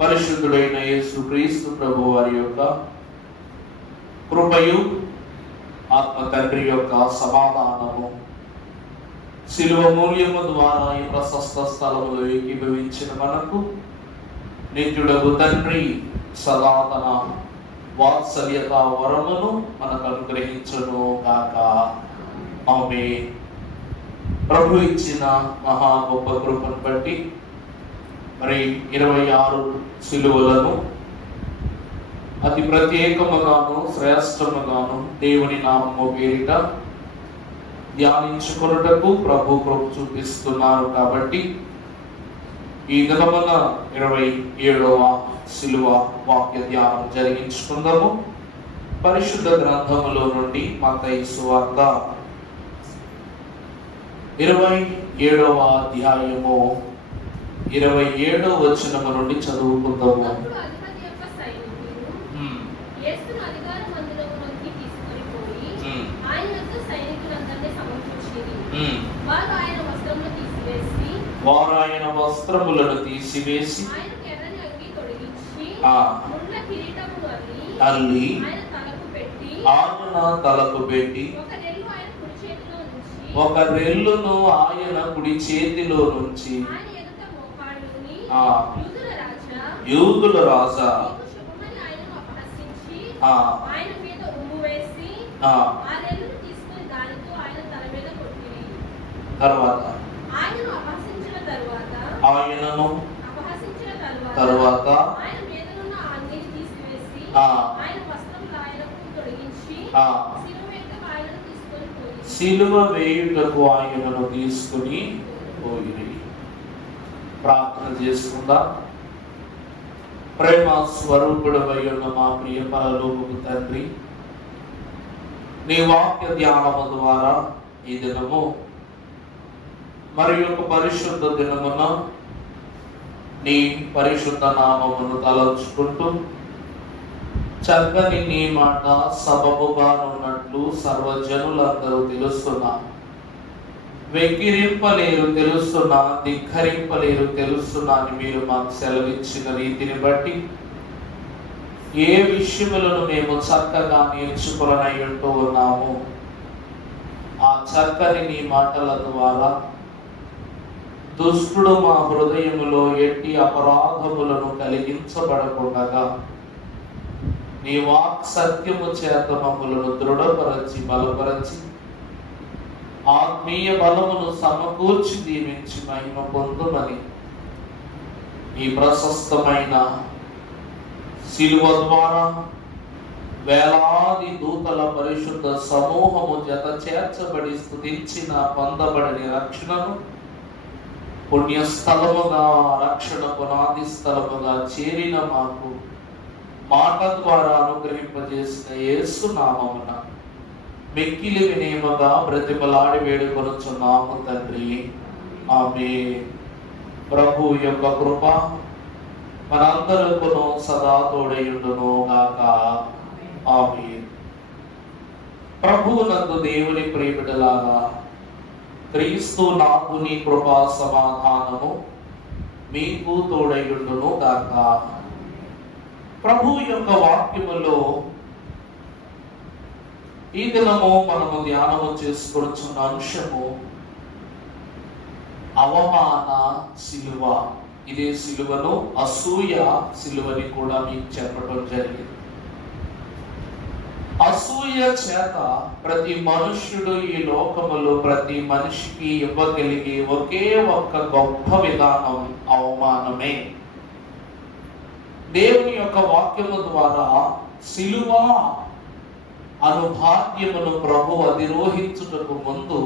పరిశుద్ధుడైన యేసుక్రీస్తు ప్రభు వారి యొక్క కృపయు ఆత్మ తండ్రి యొక్క సమాధానము శిలువ మూల్యము ద్వారా ఈ ప్రశస్త స్థలములో ఏకీభవించిన మనకు నిత్యుడగు తండ్రి సనాతన వాత్సల్యత వరమును మనకు అనుగ్రహించును గాక. ఆమేన్. ప్రభు ఇచ్చిన మహా గొప్ప కృపను బట్టి మరి 26 సిలువలను అతి ప్రత్యేకముగాను శ్రేష్టముగాను దేవుని నామము పేరిట ధ్యానించుకొనుటకు ప్రభు కృప చూపిస్తున్నారు. కాబట్టి ఈ దినమున 27వ సిలువ వాక్య ధ్యానం జరిగించుకుందాము. పరిశుద్ధ గ్రంథములో నుండి మత్తయి సువార్త 27వ అధ్యాయము 27వ వచనము నుండి చదువుకుందాము. వారు ఆయన వస్త్రములను తీసివేసి అల్లి ఆయన తలకు పెట్టి ఒక రెల్లును ఆయన కుడి చేతిలో నుంచి యూదుల రాజా తర్వాత ఆయనను తరువాత సిలువ వేయుటకు ఆయనను తీసుకుని పోయి. ప్రార్థన చేసుకుందాం. ప్రేమ స్వరూపుడవై ఉన్న మా ప్రియ పరలోకపు తండ్రి, నీ వాక్య ధ్యానము ద్వారా ఈ దినము మరి యొక్క పరిశుద్ధ దినమున నీ పరిశుద్ధ నామమును తలంచుకుంటూ చక్కని నీ మాట సబబుగా ఉన్నట్లు సర్వజనులందరూ తెలుస్తున్నా, వెక్కిరింపలేరు తెలుస్తున్నా, ధిక్కరింపలేరు తెలుస్తున్నా అని మీరు మాకు సెలవిచ్చిన రీతిని బట్టి ఏ విషయములను మేము చక్కగా నేర్చుకునై ఉంటూ ఉన్నాము, ఆ చక్కని నీ మాటల ద్వారా దుష్టుడు మా హృదయములో ఎట్టి అపరాధములను కలిగించబడకుండా నీ వాక్ సత్యము చేత మమ్ములను దృఢపరచి బలపరచి ఆత్మీయ బలమును సమకూర్చి దీవించి మహిమ పొందుమని ఈ ప్రశస్తమైన శిలువ ద్వారా వేలాది దూతల పరిశుద్ధ సమూహము జత చేర్చబడి స్తుతించిన పొందబడని రక్షణను పుణ్యస్థలముగా రక్షణ పునాది స్థలముగా చేరిన మాకు మాట ద్వారా అనుగ్రహింపజేసిన యేసు నామమున మిక్కిలి వినయముగా బ్రతిమలాడి వేడుకొనుచున్నాము తండ్రి. ఆమేన్. ప్రభు యొక్క కృప మనందరకును సదా తోడయుండును గాక. ఆమేన్. ప్రభువునందు దేవుని ప్రియబిడ్డలారా, క్రీస్తు నాథుని కృపా సమాధానము మీకు తోడయుండును గాక. ప్రభు యొక్క వాక్యములో ఈ దినము మనము ధ్యానము చేసుకొచ్చున్న అంశము అవమాన సిలువ. ఇదే సిలువను అసూయ సిలువని కూడా మీకు చెప్పడం జరిగింది. అసూయ చేత ప్రతి మనుష్యుడు ఈ లోకములో ప్రతి మనిషికి ఇవ్వగలిగే ఒకే ఒక్క గొప్ప విధానం అవమానమే. దేవుని యొక్క వాక్యము ద్వారా సిలువ అనుభాగ్యమును ప్రభు అధిరోహించుటకు ముందు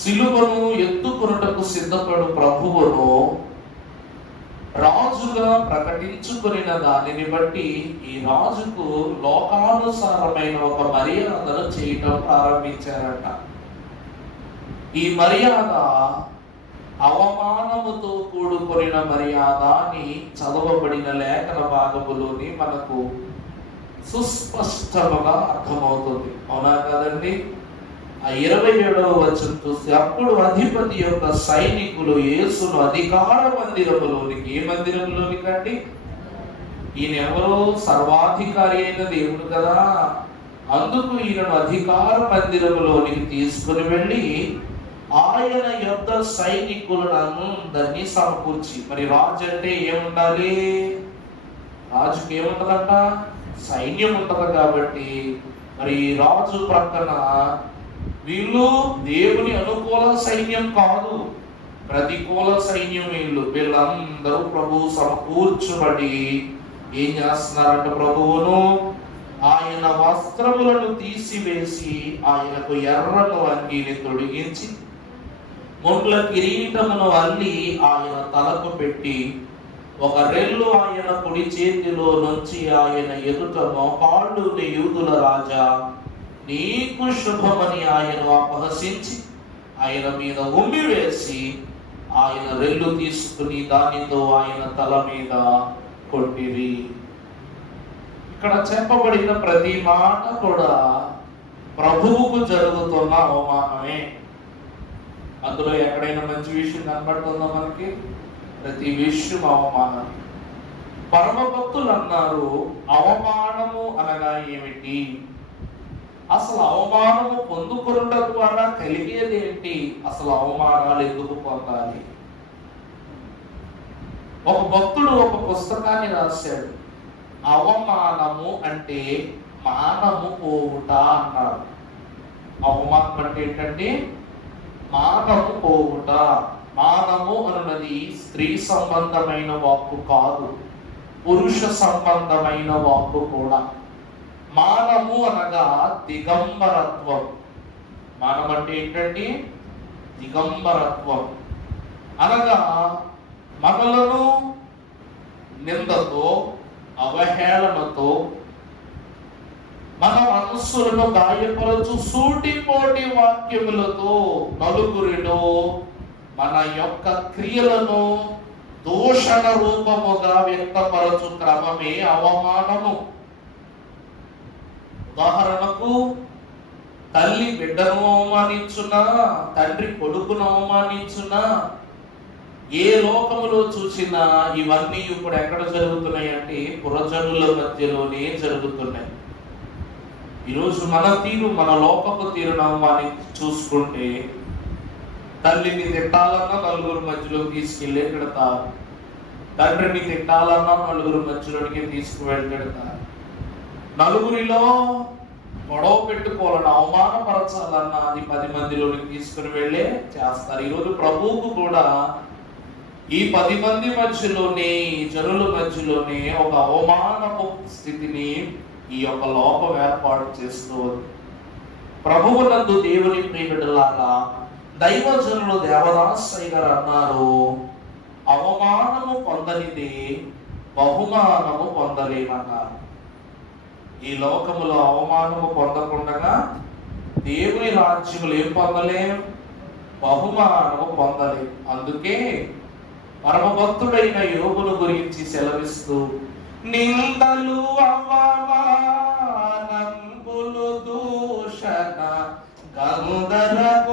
సిలువను ఎత్తుకొనుటకు సిద్ధపడు ప్రభువును రాజుగా ప్రకటించుకున్న దానిని బట్టి ఈ రాజుకు లోకానుసారమైన ఒక మర్యాదను చేయటం ప్రారంభించారట. ఈ మర్యాద అవమానముతో కూడుకొనిన మర్యాద అని చదవబడిన లేఖన భాగములోని మనకు సుస్పష్టముగా అర్థమవుతుంది. అవునా కదండి? ఆ 27వ వచనం చూస్తే, అప్పుడు అధిపతి యొక్క సైనికులు యేసును అధికార మందిరములోనికి, ఏ మందిరములోనికి అండి? ఈయన ఎవరు? సర్వాధికారి అయిన దేవుడు కదా. అందుకు ఈయనను అధికార మందిరములోనికి తీసుకుని వెళ్ళి ఆయన యొద్ద సైనికులను అందరినీ సమకూర్చి, మరి రాజు అంటే ఏముండాలి? రాజుకి ఏముంటదంట? సైన్యం ఉంటది. కాబట్టి మరి రాజు ప్రక్కన వీళ్ళు దేవుని అనుకూల సైన్యం కాదు, ప్రతికూల సైన్యం. వీళ్ళందరూ ప్రభువు సమకూర్చబడి ఏం చేస్తున్నారంట? ప్రభువును ఆయన వస్త్రములను తీసివేసి ఆయనకు ఎర్రను అంగీని తొడిగించి ముండ్ల కిరీటమును అల్లి ఆయన తలకు పెట్టి ఒక రెల్లు ఆయన కుడి చేతిలో నుంచి ఆయన ఎదుట మోకాళ్ళు, యూదుల రాజా నీకు శుభమని ఆయన అపహసించి ఆయన మీద ఉమ్మి వేసి ఆయన రెల్లు తీసుకుని దానితో ఆయన తల మీద కొట్టిరి. ఇక్కడ చెప్పబడిన ప్రతి మాట కూడా ప్రభువుకు జరుగుతున్న అవమానమే. అందులో ఎక్కడైనా మంచి విషయం కనబడుతుందా మనకి? ప్రతి విషయం అవమానం. పరమ భక్తులు అన్నారు, అవమానము అనగా ఏమిటి? అసలు అవమానము పొందుకొనుట ద్వారా కలిగేది ఏంటి? అసలు అవమానాలు ఎందుకు పొందాలి? ఒక భక్తుడు ఒక పుస్తకాన్ని రాశాడు. అవమానము అంటే మానము పోవుట అన్నారు. అవమానం అంటే ఏంటంటే మానము పోవుట. మానము అన్నది స్త్రీ సంబంధమైన వాక్కు కాదు, పురుష సంబంధమైన వాక్కు కూడా. మానము అనగా దిగంబరత్వం. మానం అంటే ఏంటంటే దిగంబరత్వం అనగా మనలను నిందతో, అవహేళనతో, మన మనస్సులను గాయపరచు సూటిపోటి వాక్యములతో నలుగురిలో మన యొక్క క్రియలను దూషణ రూపముగా వ్యక్తపరచు క్రమమే అవమానము. ఉదాహరణకు, తల్లి బిడ్డను అవమానించున్నా, తండ్రి కొడుకును అవమానించున్నా, ఏ లోకములో చూసినా ఇవన్నీ ఇప్పుడు ఎక్కడ జరుగుతున్నాయి అంటే పురజనుల మధ్యలోనే జరుగుతున్నాయి. ఈరోజు మన తీరు, మన లోకపు తీరును అవమానించి చూసుకుంటే, తల్లిని తిట్టాలన్నా నలుగురు మధ్యలోకి తీసుకెళ్ళి పెడతారు, తండ్రిని తిట్టాలన్నా నలుగురు మధ్యలోనికి తీసుకువెళ్తారు, నలుగురిలో గొడవ పెట్టుకోవాలని, అవమానపరచాలన్నా అది 10 మందిలోనికి తీసుకుని వెళ్ళే చేస్తారు. ఈరోజు ప్రభువుకు కూడా ఈ 10 మంది మధ్యలోనే, ఈ జనుల మధ్యలోనే ఒక అవమానపు స్థితిని ఈ యొక్క లోకం ఏర్పాటు చేస్తూ ఉంది. ప్రభువునందు దేవుని ప్రియబిడ్డలారా, దైవజనులు దేవదాసయ్య గారు అన్నారు, అవమానము పొందనిదే బహుమానము పొందలేమన్నారు. ఈ లోకములో అవమానము పొందకుండా దేవుని రాజ్యములు ఏం పొందలేం? బహుమానము పొందలేం. అందుకే పరమభక్తుడైన యోబును గురించి సెలవిస్తూ, నిందలు అవమానంబులు దూషణ గందరగోళములునా,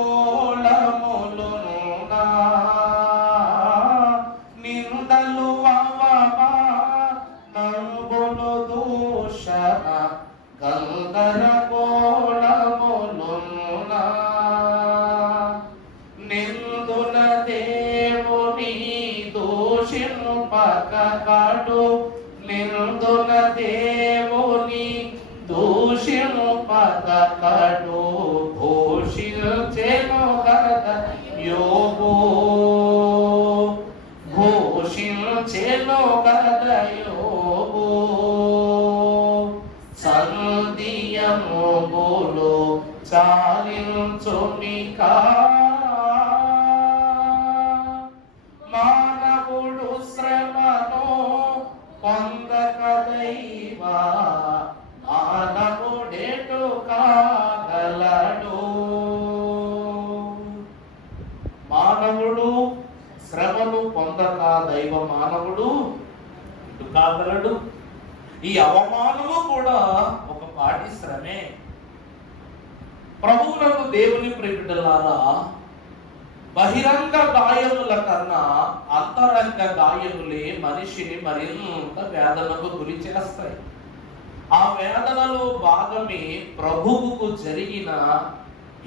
నిందలు అవమానంబులు దూషణ గందరగోళములునా, నిందున దేవుని దూషింపకడు, నిందున దేవుని దూషింపకడు, ఘోషించెను కదా యోబు, ఘోషించెను కదా యోబు, సంధియములు చాలించునికా, మానవుడు శ్రమను పొందక దైవా మానవుడెటు కాగలడు. మానవుడు శ్రమను పొందక దైవ మానవుడు ఎటు కాగలడు. ఈ అవమానము కూడా ఒక పాటి శ్రమే. ప్రభువునందు దేవుని ప్రియబిడ్డలారా, బహిరంగ గాయముల కన్నా అంతరంగ గాయములే మనిషిని మరింత వేదనకు గురి చేస్తాయి. ఆ వేదనలో భాగమే ప్రభువుకు జరిగిన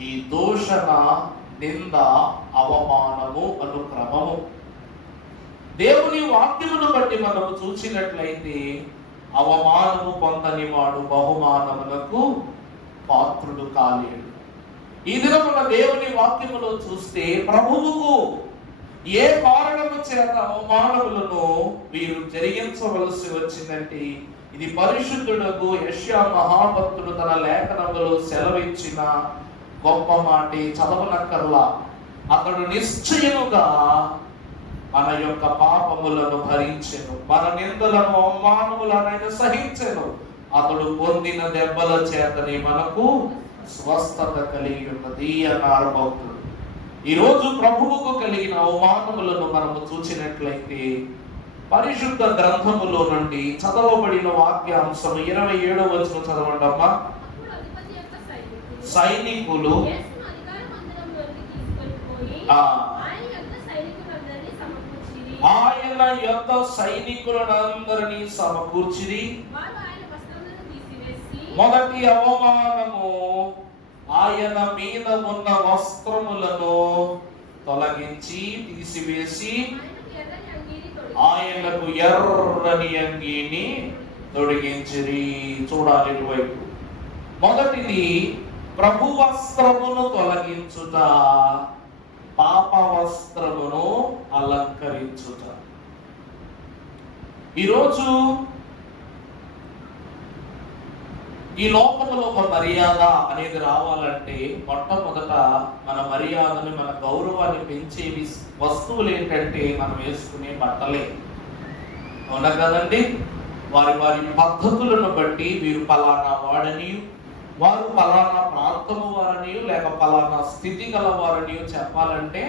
ఈ దూషణ, నింద, అవమానము అను క్రమము. దేవుని వాక్యమును బట్టి మనము చూసినట్లయితే అవమానము పొందని వాడు బహుమానములకు పాత్రుడు కాలేడు. ఈ దినమున దేవుని వాక్యములో చూస్తే ప్రభువుకు ఏ కారణము చేత అవమానములను వీరు జరిగించవలసి వచ్చిందంటే, ఇది పరిశుద్ధుడకు యెషయా మహాభక్తుడు తన లేఖనములో సెలవిచ్చిన గొప్ప మాటే, చదవనక్కర్లా. అతడు నిశ్చయముగా మన యొక్క పాపములను భరించెను, మన నిందలను అవమానములను ఆయన సహించెను. అతడు పొందిన దెబ్బల చేతనే మనకు స్వస్థత కలిగి ఉన్నది అన్నారు భక్తుడు. ఈరోజు ప్రభువుకు కలిగిన అవమానములను మనము చూసినట్లయితే పరిశుద్ధ గ్రంథములో నుండి చదవబడిన వాక్యాంశం 27వ వచనం చదవండమ్మా. సైనికులు ఆయన యొక్క సైనికులందరినీ సమకూర్చిరి. మొదటి అవమానము, ఆయన మీద ఉన్న వస్త్రములను తొలగించి తీసివేసి ఆయనకు ఎర్రని అంగీని తొడిగించిరి. చూడాలి ఇటువైపు. మొదటిది ప్రభు వస్త్రమును తొలగించుట, పాప వస్త్రమును అలంకరించుట. ఈరోజు ఈ లోకంలో ఒక మర్యాద అనేది రావాలంటే మొట్టమొదట మన మర్యాదని, మన గౌరవాన్ని పెంచే వస్తువులు ఏంటంటే మనం వేసుకునే బట్టలే. అవునా కదండి? వారి వారి పద్ధతులను బట్టి వీరు పలానా వాడని, వారు పలానా ప్రాంతము వారని, లేక పలానా స్థితి గల వారని చెప్పాలంటే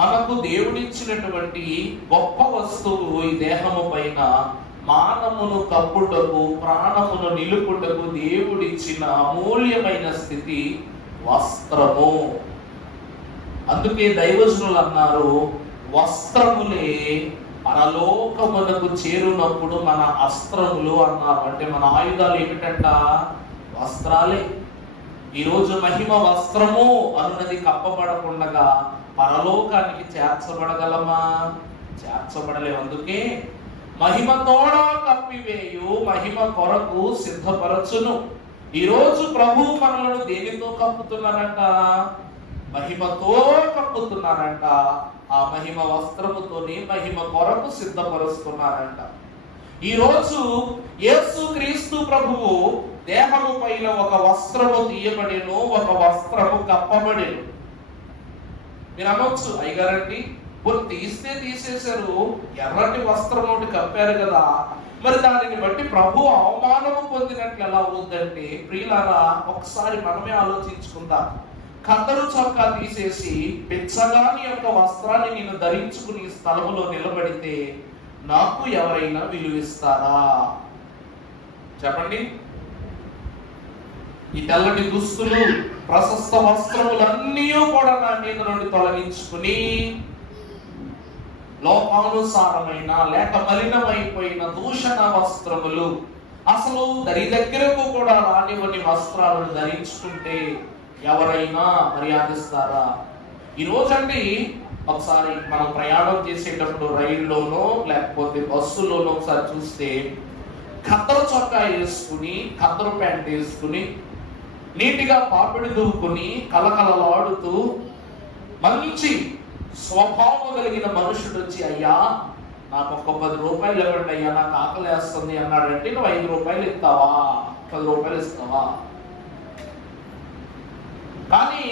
మనకు దేవుడిచ్చినటువంటి గొప్ప వస్తువు ఈ దేహము పైన మానమును కప్పుటకు, ప్రాణమును నిలుపుటకు దేవుడిచ్చిన అమూల్యమైన స్థితి వస్త్రము. అందుకే దైవజనులు అన్నారు, వస్త్రములే పరలోకమునకు చేరునప్పుడు మన అస్త్రములు అన్నారు. అంటే మన ఆయుధాలు ఏమిటంట? వస్త్రాలే. ఈరోజు మహిమ వస్త్రము అన్నది కప్పబడకుండా పరలోకానికి చేర్చబడగలమా? చేర్చబడలేము. అందుకే మహిమతోడ కప్పివేయు మహిమ కొరకు సిద్ధపరచును. ఈరోజు ప్రభు మనలను దేనితో కప్పుతున్నారంట? మహిమతో కప్పుతున్నారంట. ఆ మహిమ వస్త్రముతోని మహిమ కొరకు సిద్ధపరుస్తున్నారంట. ఈరోజు యేసుక్రీస్తు ప్రభువు దేహము పైన ఒక వస్త్రము తీయబడెను, ఒక వస్త్రము కప్పబడెను. మీరు అనొచ్చు, అయ్యగారండి తీస్తే తీసేశారు, ఎర్రటి వస్త్రం ఒకటి కప్పారు కదా, మరి దానిని బట్టి ప్రభు అవమానము పొందినట్లు ఎలా అవుతుందంటే, ప్రియులారా ఒకసారి మనమే ఆలోచించుకుందాం. కద్దరు చొక్కా తీసేసి బిచ్చగాని యొక్క వస్త్రాన్ని నేను ధరించుకుని స్థలములో నిలబడితే నాకు ఎవరైనా విలువిస్తారా? చెప్పండి. ఈ తెల్లటి దుస్తులు, ప్రశస్త వస్త్రములన్నీ కూడా నా మీద నుండి తొలగించుకుని లోకానుసారమైన లేక మలినమైపోయిన దూషణ వస్త్రములు, అసలు దరి దగ్గరకు కూడా రానివ్వని వస్త్రాలను ధరించుకుంటే ఎవరైనా మర్యాదిస్తారా? ఈ రోజండి ఒకసారి మనం ప్రయాణం చేసేటప్పుడు రైల్లోనో లేకపోతే బస్సులోనో ఒకసారి చూస్తే ఖద్దరు చొక్కా వేసుకుని, ఖద్దరు ప్యాంట్ వేసుకుని, నీటిగా పాపిడి దువ్వుకుని కలకలలాడుతూ మంచి స్వభావం కలిగిన మనుషుడు వచ్చి, అయ్యా నాకు ఒక 10 రూపాయలు ఇవ్వండి అయ్యా, నాకు ఆకలి వేస్తుంది అన్నాడంటే నువ్వు 5 రూపాయలు ఇస్తావా? 10 రూపాయలు ఇస్తావా? కానీ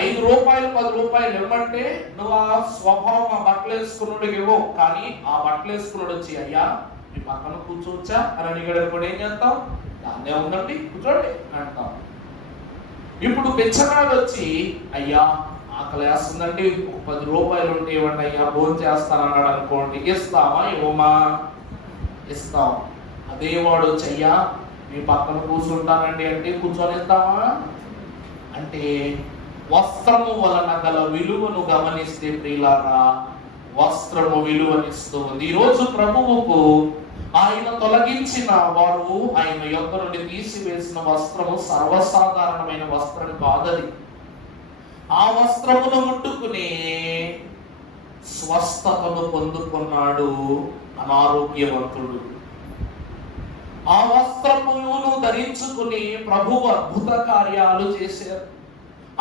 5 రూపాయలు 10 రూపాయలు ఇవ్వమంటే నువ్వు ఆ స్వభావం ఆ బట్టలు వేసుకున్నాడు ఇవ్వు. కానీ ఆ బట్టలు వేసుకున్నాడు వచ్చి, అయ్యా మీ పక్కన కూర్చోవచ్చా అని అడిగాడు అనుకోండి, ఏం చేస్తాం? దాన్నే ఉందండి కూర్చోండి అంటాం. ఇప్పుడు బిచ్చగాడు వచ్చి, అయ్యా ఆకలి వేస్తుందండి, ఒక 10 రూపాయలు ఉంటే ఇవ్వండి అయ్యా, భోజనం చేస్తానన్నాడు అనుకోండి, ఇస్తావా? ఇవ్వమా? ఇస్తాం. అదే వాడు వచ్చి, అయ్యా మీ పక్కన కూర్చుంటానండి అంటే కూర్చొనిస్తామా? అంటే వస్త్రము వలన గల విలువను గమనిస్తే ప్రియులారా, వస్త్రము విలువనిస్తూ ఉంది. ఈరోజు ప్రభువుకు ఆయన తొలగించిన వారు ఆయన యొక్క నుండి తీసివేసిన వస్త్రము సర్వసాధారణమైన వస్త్రం కాదది. ఆ వస్త్రమును ముట్టుకుని స్వస్థతను పొందుకున్నాడు అనారోగ్యవంతుడు. ఆ వస్త్రమును ధరించుకుని ప్రభువు అద్భుత కార్యాలు చేశారు.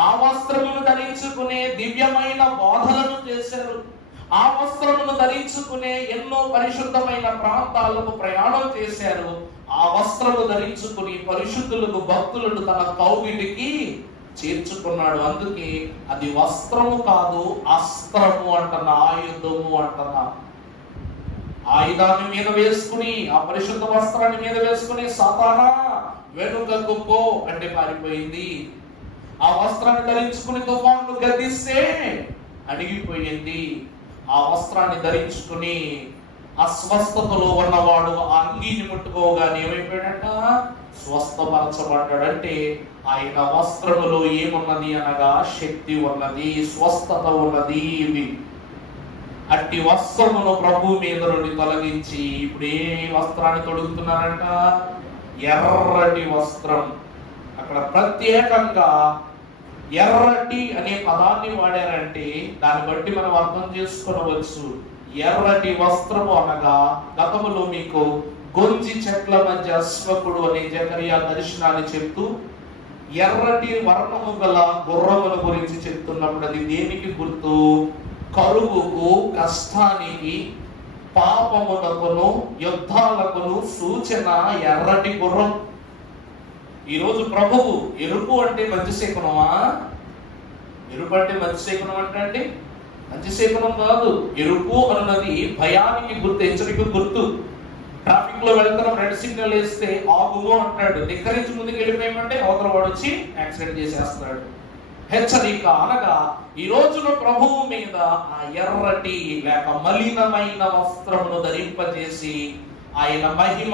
ఆ వస్త్రమును ధరించుకునే దివ్యమైన బోధలను చేశారు. ఆ వస్త్రమును ధరించుకునే ఎన్నో పరిశుద్ధమైన ప్రాంతాలకు ప్రయాణం చేశారు. ఆ వస్త్రము ధరించుకుని పరిశుద్ధులకు భక్తులను తన కౌగిలికి చేర్చుకున్నాడు. అందుకే అది వస్త్రము కాదు, అస్త్రము అంటున్నా, ఆయుధము అంటున్నా. ఆయుధాన్ని మీద వేసుకుని, ఆ పరిశుద్ధ వస్త్రాన్ని మీద వేసుకుని సాతానా వెనుకకు పో అంటే పారిపోయింది. ఆ వస్త్రాన్ని ధరించుకుని తుఫాను గద్దిస్తే అడిగిపోయింది. ఆ వస్త్రాన్ని ధరించుకుని అస్వస్థతలో ఉన్నవాడు ఆ అంగీని ముట్టుకోగానే ఏమైపోయాడట? స్వస్థపరచబడ్డాడంటే ఆయన వస్త్రములో ఏమున్నది అనగా శక్తి ఉన్నది, స్వస్థత ఉన్నది. ఇవి అట్టి వస్త్రమును ప్రభు మీద నుండి తొలగించి ఇప్పుడు ఏ వస్త్రాన్ని తొడుగుతున్నారంట? ఎర్రటి వస్త్రం. అక్కడ ప్రత్యేకంగా ఎర్రటి అనే పదాన్ని వాడారంటే దాన్ని బట్టి మనం అర్థం చేసుకొనవచ్చు. ఎర్రటి వస్త్రము అనగా గతములో మీకు గొంజి చెట్ల మధ్య అశ్వకుడు అనే జకరియా దర్శనాన్ని చెప్తూ ఎర్రటి వర్ణము గల గుర్రముల గురించి చెప్తున్నప్పుడు అది దేనికి గుర్తు? కరువుకు, కష్టానికి, పాపమునకును, యుద్ధాలకును సూచన ఎర్రటి గుర్రం. ఈరోజు ప్రభువు ఎరుపు అంటే మంచి శకునమా? ఎరుపు అంటే మంచి శకునం అంటే మంచి శకునం కాదు. ఎరుపు అన్నది భయానికి గుర్తు, హెచ్చరిక గుర్తు. ట్రాఫిక్ లో వెళ్తున్నాం, రెడ్ సిగ్నల్ వేస్తే ఆగుము అంటాడు. ధిక్కరించి ముందుకు వెళ్ళిపోయామంటే అవతల వాడు వచ్చి యాక్సిడెంట్ చేసేస్తాడు. హెచ్చరిక అనగా ఈ రోజున ప్రభువు మీద ఆ ఎర్రటి లేక మలినమైన వస్త్రమును ధరింపజేసి ఆయన మహిమ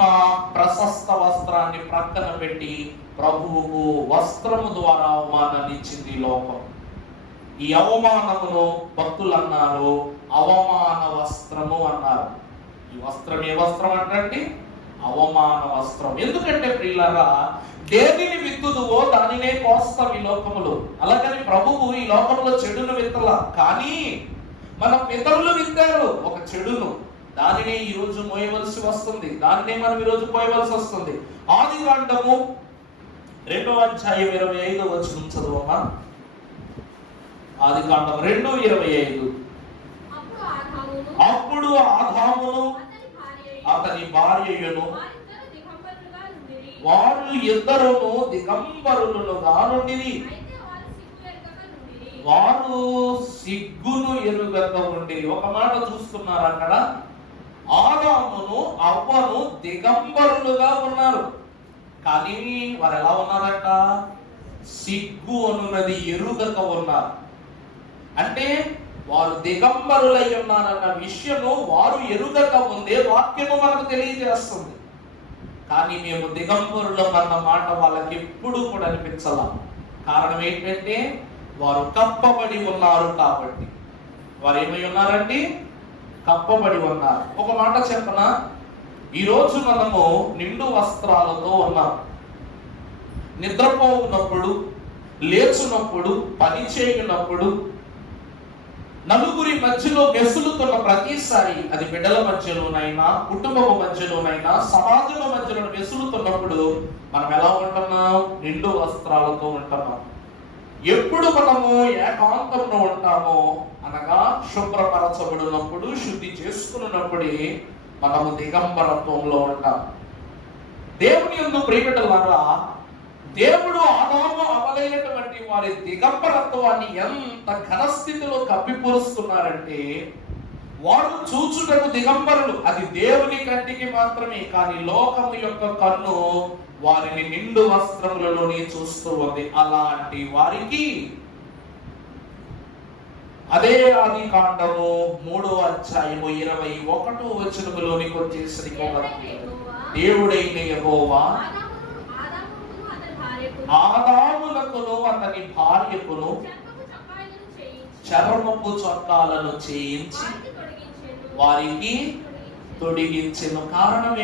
ప్రశస్త వస్త్రాన్ని ప్రక్కన పెట్టి ప్రభువుకు వస్త్రము ద్వారా అవమానాన్ని ఇచ్చింది లోకం. ఈ అవమానమును భక్తులు అన్నారు అవమాన వస్త్రము అన్నారు. ఈ వస్త్రం ఏ వస్త్రం అంటే? అవమాన వస్త్రం. ఎందుకంటే ప్రియులారా, దేనిని విత్తుదువో దానినే కోస్తాం ఈ లోకములో. అలాగని ప్రభువు ఈ లోకంలో చెడును విత్తల, కానీ మన పితరులు విత్తారు ఒక చెడును. దానినే ఈ రోజు మోయవలసి వస్తుంది, దానినే మనం ఈ రోజు పోయవలసి వస్తుంది. ఆదికాండము 2వ అధ్యాయం 25వ వచనం చదువమ్మా. ఆదికాండం 2:25. అప్పుడు ఆదామును అతని భార్యయును వారు ఇద్దరును దిగంబరులుగా నుండిరి. వారు సిగ్గును ఎరుగక ఉండి. ఒక మాట చూస్తున్నారు అక్కడ, ఆదామును అవ్వను దిగంబరులుగా ఉన్నారు. కానీ వారు ఎలా ఉన్నారట? సిగ్గు అనున్నది ఎరుగక ఉన్నారు. అంటే వారు దిగంబరులై ఉన్నారన్న విషయము వారు ఎరుగక ముందే వాక్యము మనకు తెలియజేస్తుంది. కానీ మేము దిగంబరులం అన్న మాట వాళ్ళకి ఎప్పుడు కూడా అనిపించాల. కారణం ఏంటంటే వారు కప్పబడి ఉన్నారు కాబట్టి. వారు ఏమై ఉన్నారండి? కప్పబడి ఉన్నారు. ఒక మాట చెప్పనా, ఈరోజు మనము నిండు వస్త్రాలతో ఉన్నాం. నిద్రపోవునప్పుడు, లేచున్నప్పుడు, పని చేయనప్పుడు, నలుగురి మధ్యలో మెసులుతున్న ప్రతిసారి, అది బిడ్డల మధ్యలోనైనా, కుటుంబం మధ్యలోనైనా, సమాజం మధ్యలో మెసులుతున్నప్పుడు మనం ఎలా ఉంటున్నాం? నిండు వస్త్రాలతో ఉంటున్నాం. ఎప్పుడు మనము ఏకాంతంలో ఉంటామో అనగా శుభ్రపరచబడినప్పుడు, శుద్ధి చేసుకున్నప్పుడే మనము దిగంబరత్వంలో ఉంటాం. దేవుని యందు ప్రియబిడ్డలారా, దేవుడు ఆదాము అవలైనటువంటి వారి దిగంబరత్వాన్ని ఎంత ఘనస్థితిలో కప్పిపరుస్తున్నారంటే, వారు చూచుటకు దిగంబరులు, అది దేవుని కంటికి మాత్రమే. కానీ లోకము యొక్క కన్ను వారిని నిండు వస్త్రములలోనే చూస్తూ ఉంది. అలాంటి వారికి అదే ఆదికాండము 3వ అధ్యాయము 21వ వచనములోనికి వచ్చేసరికి దేవుడైన యెహోవా ఆదాములకును అతని భార్యకును చర్మపు చొక్కాలను చేయించి వారికి తొడిగించెను. కారణం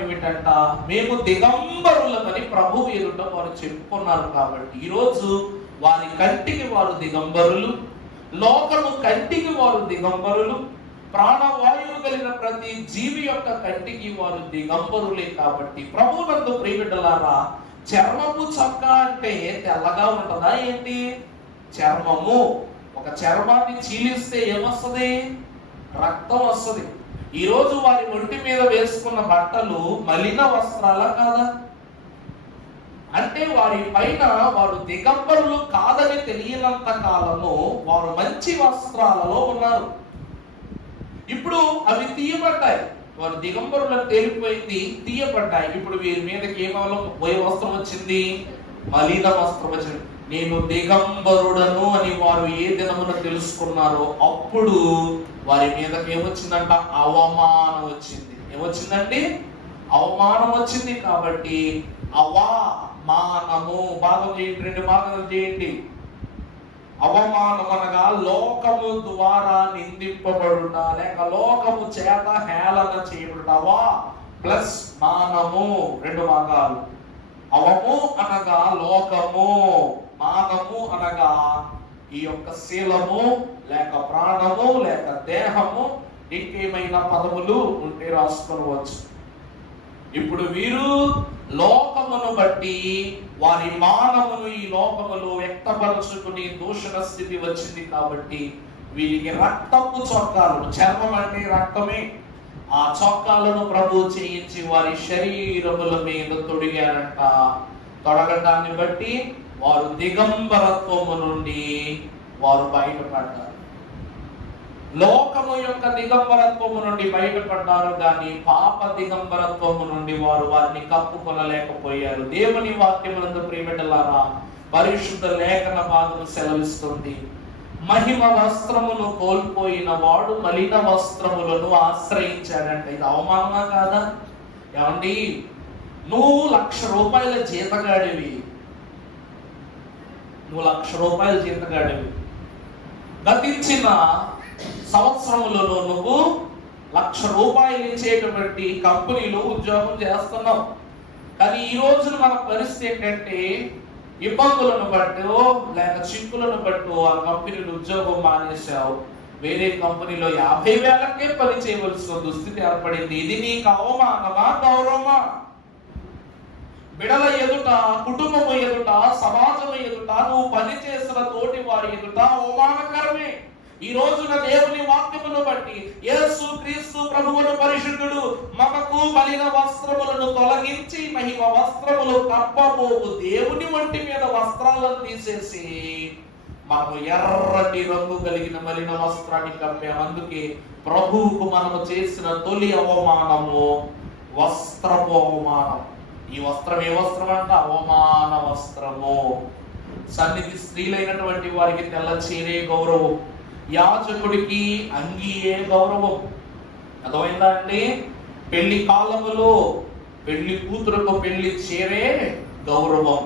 ఏమిటంట? మేము దిగంబరులమని ప్రభు ఎదుట వారు చెప్పుకున్నారు కాబట్టి ఈరోజు వారి కంటికి వారు దిగంబరులు, లోకము కంటికి వారు దిగంబరులు, ప్రాణవాయువు కలిగిన ప్రతి జీవి యొక్క కంటికి వారు దిగంబరులే. కాబట్టి ప్రభువునందు ప్రియబిడ్డలారా, చర్మపు చొక్కా అంటే తెల్లగా ఉంటుందా ఏంటి? చర్మము, ఒక చర్మాన్ని చీలిస్తే ఏమొస్తుంది? రక్తం వస్తుంది. ఈరోజు వారి ఒంటి మీద వేసుకున్న బట్టలు మలిన వస్త్రాలా కాదా? అంటే వారి పైన వారు దిగంబరులు కాదని తెలియనంత కాలము వారు మంచి వస్త్రాలలో ఉన్నారు. ఇప్పుడు అవి తీయబడ్డాయి, వారు దిగంబరులను తేలిపోయింది, తీయబడ్డాయి. ఇప్పుడు వీరి మీదకి ఏమవలం వస్త్రం వచ్చింది? మలిన వస్త్రం వచ్చింది. నేను దిగంబరుడను అని వారు ఏ దినమున తెలుసుకున్నారో అప్పుడు వారి మీదకి ఏమొచ్చిందంట? అవమానం వచ్చింది. ఏమొచ్చిందండి? అవమానం వచ్చింది. కాబట్టి అవమానము భాగం చేయండి, 2 భాగాలు చేయండి. అవమానం అనగా లోకము ద్వారా నిందింపబడుట, లేక లోకము చేత హేళన చేయబడుట. ప్లస్ మానము, 2 భాగాలు. అవము అనగా లోకము, మానము అనగా ఈ యొక్క శీలము, లేక ప్రాణము, లేక దేహము. ఇంకేమైనా పదములు ఉంటే రాసుకోవచ్చు. ఇప్పుడు వీరు లోకమును బట్టి వారి మానమును ఈ లోకములో వ్యక్తపరచుకుని దూషణ స్థితి వచ్చింది. కాబట్టి వీరికి రక్తపు చొక్కాలు, చర్మం అంటే రక్తమే, ఆ చొక్కాలను ప్రభు చేయించి వారి శరీరముల మీద తొడిగారంట. తొడగటాన్ని బట్టి వారు దిగంబరత్వము నుండి వారు బయటపడ్డారు. లోకము యొక్క దిగంబరత్వము నుండి బయటపడ్డారు, కానీ పాప దిగంబరత్వము నుండి వారిని కప్పుకొనలేకపోయారు. దేవుని వాక్యములందు ప్రియబిడ్డలారా, పరిశుద్ధ లేఖన భాగము సెలవిస్తుంది, మహిమ వస్త్రమును కోల్పోయిన వాడు మలిన వస్త్రములను ఆశ్రయించాడంట. ఇది అవమానమా కాదా? ఏమండి, నువ్వు 1,00,000 రూపాయల జీతగాడివి, నువ్వు 1,00,000 రూపాయల జీతగాడివి. గతించిన సంవత్సరములలో నువ్వు 1,00,000 రూపాయలు ఇచ్చేటువంటి కంపెనీలో ఉద్యోగం చేస్తున్నావు. కానీ ఈ రోజున మన పరిస్థితి ఏంటంటే, ఇబ్బందులను బట్టో లేక చిక్కులను బట్టో ఆ కంపెనీలో ఉద్యోగం మానేశావు, వేరే కంపెనీలో 50,000కే పని చేయవలసిన దుస్థితి ఏర్పడింది. ఇది నీకు అవమానమా, గౌరవమా? బిడల ఎదుట, కుటుంబము ఎదుట, సమాజం ఎదుట, నువ్వు పని చేసిన తోటి వారి ఎదుట అవమానకరమే. ఈ రోజున దేవుని వాక్యమును బట్టి యేసు క్రీస్తు ప్రభువును పరిశుద్ధుడు మనకు మలిన వస్త్రములను తొలగించి మహిమ వస్త్రములు కప్పబోవు దేవుని వంటి మీద వస్త్రాలను తీసేసి మనము ఎర్రటి రంగు కలిగిన మలిన వస్త్రాన్ని కప్పాము. అందుకే ప్రభువుకు మనము చేసిన తొలి అవమానము వస్త్రపు అవమానం. ఈ వస్త్రం ఏ వస్త్రం అంట? అవమాన వస్త్రము. సన్నిధి స్త్రీలైనటువంటి వారికి తెల్ల చీరే గౌరవం, యాజకుడికి అంగీయే గౌరవం. అర్థమైందా అండి? పెళ్లి కాలములో పెళ్లి కూతురుకు పెళ్లి చీరే గౌరవం.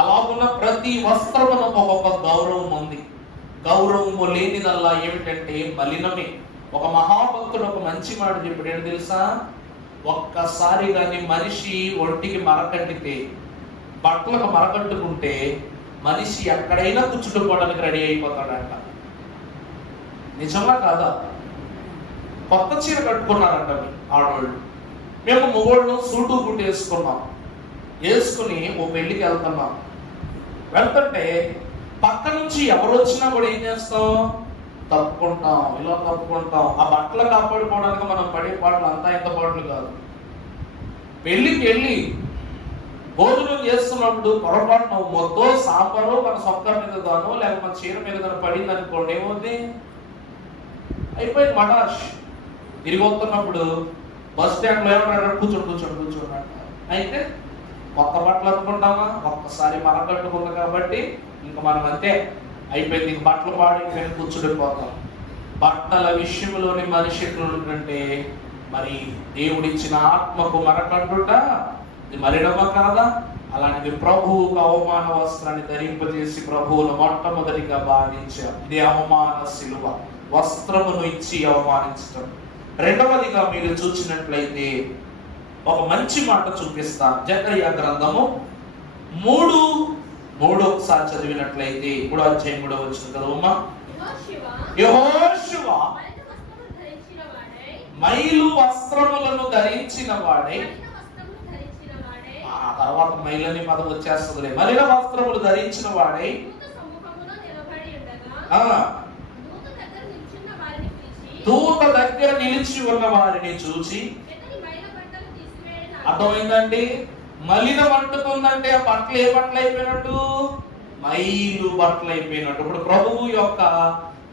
అలాగున్న ప్రతి వస్త్రమునకు ఒక్కొక్క గౌరవం ఉంది. గౌరవము లేనిదల్లా ఏమిటంటే మలినమే. ఒక మహాభక్తుడు ఒక మంచి మాట చెప్పాడు, ఏంటి తెలుసా? ఒక్కసారి కానీ మనిషి ఒంటికి మరకట్టితే, బట్టలకు మరకట్టుకుంటే మనిషి ఎక్కడైనా కూర్చుంటుకోవడానికి రెడీ అయిపోతాడంట. నిజమా కాదా? కొత్త చీర కట్టుకున్నారంట ఆడవాళ్ళు. మేము మొగోళ్ళు సూటు బూటు వేసుకున్నాం, వేసుకుని ఓ పెళ్లికి వెళ్తున్నాం. వెళ్తుంటే పక్క నుంచి ఎవరు వచ్చినా కూడా ఏం చేస్తాం? తప్పుకుంటాం, ఇలా తప్పుకుంటాం. ఆ బట్టలు కాపాడుకోవడానికి మనం పడే పాటలు అంతా ఇంత పాటలు కాదు. పెళ్లికి వెళ్ళి భోజనం చేస్తున్నప్పుడు పొరపాటున మొత్తం సాంబారు మన సొక్క మీద దానో లేక మన చీర మీద దాని పడింది అనుకోండి, ఏమవుతుంది? అయిపోయింది మటాష్. తిరిగి వస్తున్నప్పుడు బస్ స్టాండ్లో ఏమన్నా కూర్చోండి. అయితే కొత్త బట్టలు అనుకుంటామా? ఒక్కసారి మరకట్టుకుంది కాబట్టి ఇంకా మనం అంతే అయిపోయింది, ఇంక బట్టలు పాడి కూర్చుండిపోతాం. బట్టల విషయంలోని మనిషి ఎట్లుంటుందంటే, మరి దేవుడిచ్చిన ఆత్మకు మరకట్టుట, ఇది మలినమా కాదా? అలాంటిది ప్రభువుకు అవమాన వస్త్రాన్ని ధరింపజేసి ప్రభువును మొట్టమొదటిగా బాధించాం. ఇది అవమాన శిలువ, వస్త్రమును ఇచ్చి అవమానించడం. రెండవదిగా మీరు చూసినట్లయితే ఒక మంచి మాట చూపిస్తాను. జకర్యా గ్రంథము 3:3 ఒకసారి చదివినట్లయితే 3వ అధ్యాయం 3వ వచనం చదవమ్మా. యెహోషువ మైలు వస్త్రములను ధరించిన వాడై, ఆ తర్వాత మైలని పదం వచ్చేస్తుందిలే, మలిన వస్త్రములు ధరించిన వాడై దూత దగ్గర నిలిచి ఉన్న వారిని చూచి, అర్థమైందండి? మలిన అంటుకుందంటే ఆ బట్టలు ఏ బట్టలు అయిపోయినట్టు? మైలు బట్టలు అయిపోయినట్టు. ఇప్పుడు ప్రభువు యొక్క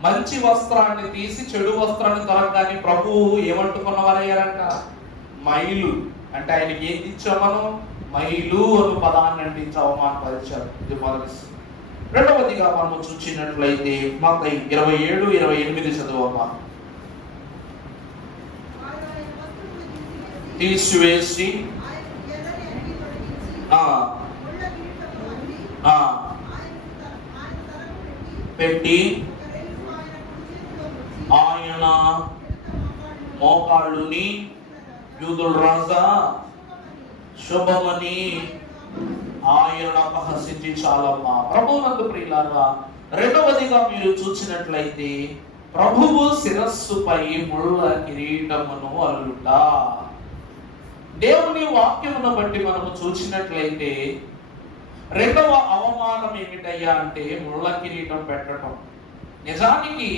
మంచి వస్త్రాన్ని తీసి చెడు వస్త్రాన్ని తొలగానే ప్రభువు ఏమంటుకున్నవారయ్యారంట? మైలు. అంటే ఆయనకి ఏం ఇచ్చాం మనం? మైలు అను పదాన్ని అంటించి అవమానపరిచారు. ఇది మొదటి. రెండవదిగా మనం చూసినట్లయితే మత్తయి 27:28 చదువమ్మా. తీసివేసి పెట్టి ఆయన మోకాళ్ళుని యూదుల రాజా శుభమని ఆయన అపహసించి చాలమ్మా. ప్రభువునందు ప్రియులారా, రెండవదిగా మీరు చూసినట్లయితే ప్రభువు శిరస్సుపై ముళ్ళ కిరీటమును అల్లుట. దేవుని వాక్యమును బట్టి మనము చూసినట్లయితే రెండవ అవమానం ఏమిటయ్యా అంటే ముళ్ళ కిరీటం పెట్టడం. నిజానికి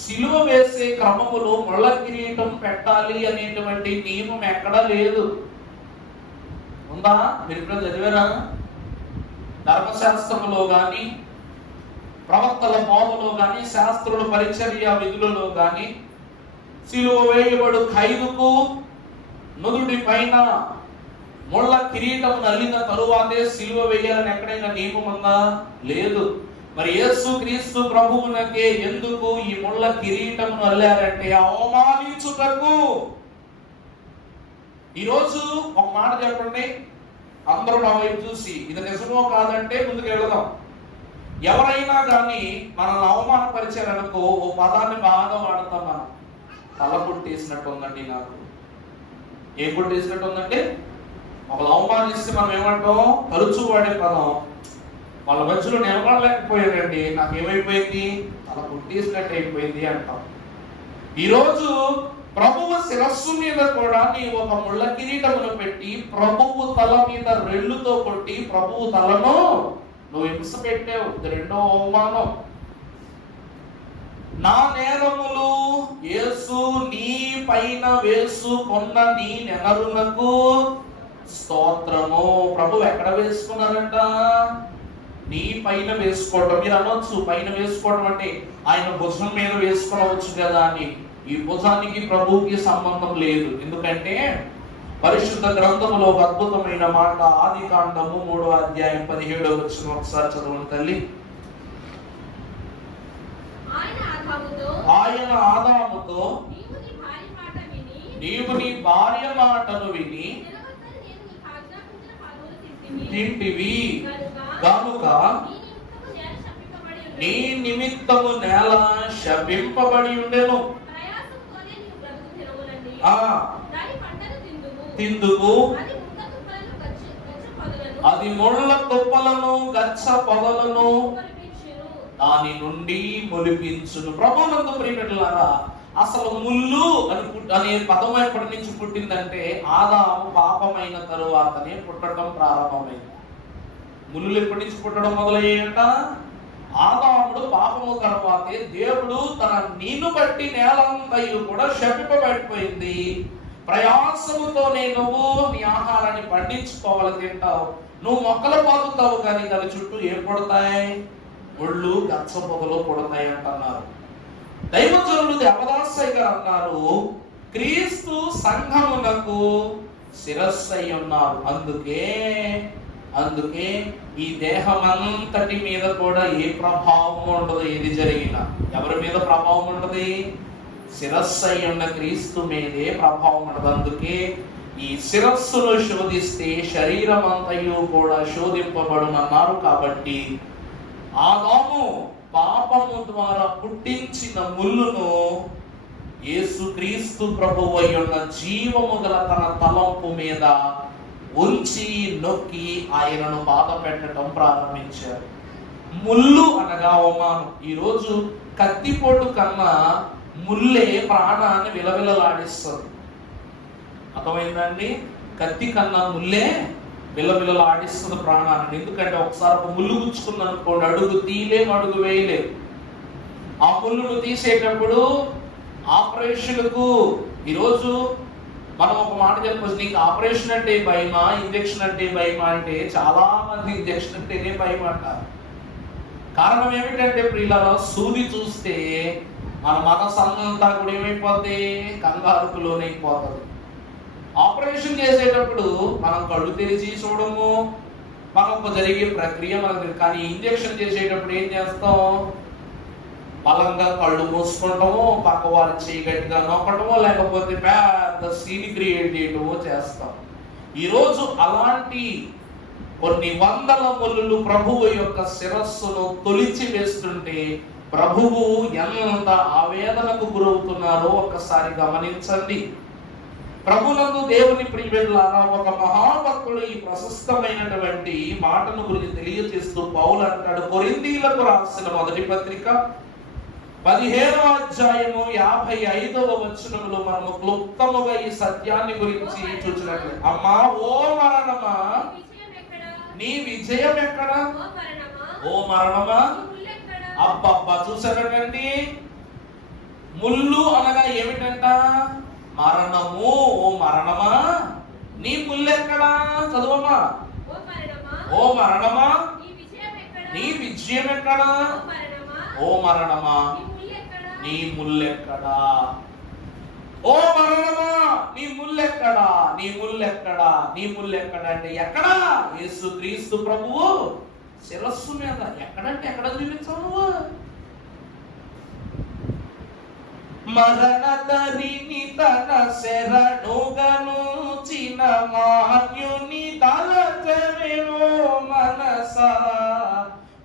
సిలువ వేసే క్రమములో ముళ్ళ కిరీటం పెట్టాలి అనేటువంటి నియమం ఎక్కడా లేదు. ఉందా? మీరు ఇప్పుడు చదివారా? ధర్మశాస్త్రములో గాని, ప్రవక్తల బోధలో గాని, శాస్త్రుల పరిచర్య విధులలో గాని సిలువ వేయబడు ఖైదుకు నుదుటి పైన ముళ్ళ కిరీటం నల్లిన తరువాతే సిలువ వేయాలని ఎక్కడైనా నియమం ఉందా? లేదు. మరి యేసు క్రీస్తు ప్రభువునకే ఎందుకు ఈ ముళ్ళ కిరీటం అల్లారంటే అవమానించుటకు. ఈరోజు ఒక మాట చెప్పండి, అందరూ నా వైపు చూసి ఇది నిజమో కాదంటే ముందుకు వెళదాం. ఎవరైనా కానీ మనల్ని అవమానపరిచారనుకో ఓ పదాన్ని బాగా వాడతాం మనం. తల పుట్టేసినట్టు ఉందండి నాకు. ఏం పుట్టేసినట్టు ఉందంటే, ఒకళ్ళు అవమానిస్తే మనం ఏమంటాం? తరచూ వాడే పదం. వాళ్ళ మధ్యలో నిలబడలేకపోయానండి, నాకేమైపోయింది? తల పుట్టేసినట్టు అయిపోయింది అంటాం. ఈరోజు ప్రభువు శిరస్సు మీద కూడా నీవు ఒక ముళ్ళ కిరీటమును పెట్టి ప్రభువు తల మీద రెల్లుతో కొట్టి ప్రభువు తలను నువ్వు హింస పెట్టావు. ఇది రెండో అవమానం. నా నేరములు యేసు నీ పైన వేసుకున్న నీ నెనరులకు స్తోత్రము. ప్రభు ఎక్కడ వేసుకున్నారంట? నీ పైన వేసుకోవటం. మీరు అనొచ్చు, పైన వేసుకోవడం అంటే ఆయన భుజం మీద వేసుకోవచ్చు కదా అని. ఈ భుజానికి ప్రభువుకి సంబంధం లేదు. ఎందుకంటే పరిశుద్ధ గ్రంథములో ఒక అద్భుతమైన మాట, ఆదికాండము 3వ అధ్యాయం 17వ వచనం ఒకసారి చదవండి తల్లి. ఆయన ఆదాముతో నీవు నీ భార్య మాటను విని తింటివి కనుక నీ నిమిత్తము నేల శపింపబడి ఉండెను. తిందుకు అది ముళ్ళ తుప్పలను గచ్చ పొదలను దాని నుండి మొలిపించును. ప్రభువునందు ప్రియమిత్రులారా, అసలు ముళ్ళు అనే పదం ఎప్పటి నుంచి పుట్టిందంటే ఆదాము పాపమైన తరువాతనే పుట్టడం ప్రారంభమైంది. ముళ్ళు ఎప్పటి నుంచి పుట్టడం మొదలయ్యాయంట? ఆదాముడు పాపము తర్వాతే దేవుడు తన నిన్ను బట్టి నేలంతయు కూడా శపింపబడిపోయింది. ప్రయాసముతోనే నువ్వు నీ ఆహారాన్ని పండించుకోవాలి, తింటావు. నువ్వు మొక్కలు పాతుతావు కానీ దాని చుట్టూ ఏం పుడతాయి? ముళ్ళు గచ్చ పొగలు పుడతాయి అంటున్నారు. దైవజనులు దేవదాసయ్య గారు అన్నారు, క్రీస్తు సంఘమునకు శిరస్సై ఉన్నారు. అందుకే ఈ దేహమంతటి మీద కూడా ఏ ప్రభావం ఉండదు. ఏది జరిగినా ఎవరి మీద ప్రభావం ఉండదు? శిరస్సై ఉన్న క్రీస్తు మీదే ప్రభావం ఉండదు. అందుకే ఈ శిరస్సును శోధిస్తే శరీరం అంతయు కూడా శోధింపబడునన్నారు. కాబట్టి ఆదాము పాపము ద్వారా పుట్టించిన ముళ్ళును యేసుక్రీస్తు ప్రభువు అయ్యున్న జీవము గల తన తలంపు మీద ఉంచి నొక్కి ఆయనను బాధ పెట్టడం ప్రారంభించారు. ముళ్ళు అనగా అవమానం. ఈరోజు కత్తిపోటు కన్నా ముల్లే ప్రాణాన్ని విలవిలలాడిస్తుంది. అర్థమైందండి? కత్తి కన్నా ముల్లే విలవిలలాడిస్తుంది ప్రాణాన్ని. ఎందుకంటే ఒకసారి ఒక ముళ్ళు గుచ్చుకుంది అనుకోండి, అడుగు తీయలేము, అడుగు వేయలేము. ఆ ముళ్ళును తీసేటప్పుడు ఆపరేషన్కు ఈరోజు మనం ఒక మాట చెప్పచ్చు, నీకు ఆపరేషన్ అంటే భయమా, ఇంజెక్షన్ అంటే భయమా అంటే చాలా మంది ఇంజెక్షన్ అంటేనే భయం అంటారు. కారణం ఏమిటంటే ప్రియులారా, సూది చూస్తే మన మనసంతా కూడా ఏమైపోతుంది, కంగారుకు లోనైపోతుంది. ఆపరేషన్ చేసేటప్పుడు మనం కళ్ళు తెరిచి చూడము, మనకు జరిగే ప్రక్రియ మనకు. కానీ ఇంజెక్షన్ చేసేటప్పుడు ఏం చేస్తాం, బలంగా కళ్ళు మూసుకుంటామో, పక్క వారి చేయి గట్టిగా నొక్కటమో, లేకపోతే పెద్ద సీన్ క్రియేట్ చేయటమో చేస్తాం. ఈరోజు అలాంటి కొన్ని వందల ముళ్ళు ప్రభువు యొక్క శిరస్సును తొలిచి వేస్తుంటే ప్రభువు ఎంత ఆవేదనకు గురవుతున్నారో ఒక్కసారి గమనించండి. ప్రభునందు దేవుని ప్రియబిడ్డలారా, ఒక మహాభక్తుడు ఈ ప్రశస్తమైనటువంటి మాటను గురించి తెలియజేస్తూ పౌలు అంటాడు, కొరింథీయులకు రాసిన మొదటి పత్రిక 15వ అధ్యాయము 55వ వచనములో మనము క్లుప్తముగా ఈ సత్యాన్ని గురించి చూసినట్లు, అమ్మా ఓ మరణమా నీ విజయం ఎక్కడ, ఓ మరణమా. అబ్బబ్బా, చూసారండి, ముళ్ళు అనగా ఏమిటంట, మరణము. ఓ మరణమా నీ ముల్లెక్కడా, చదువమ్మా. ఓ మరణమా నీ విజయం ఎక్కడా, ఓ మరణమా నీ ముల్లెక్కడా. ఓ మరణమా నీ ముల్లెక్కడా, నీ ముల్లెక్కడా, నీ ముల్లెక్కడా అంటే ఎక్కడా, యేసుక్రీస్తు ప్రభువు శిరస్సు మీద. ఎక్కడంటే ఎక్కడ చూపించావు, మరణతరిని తన శరణుగను చిన మాన్యుని తలచవేవో మనసా,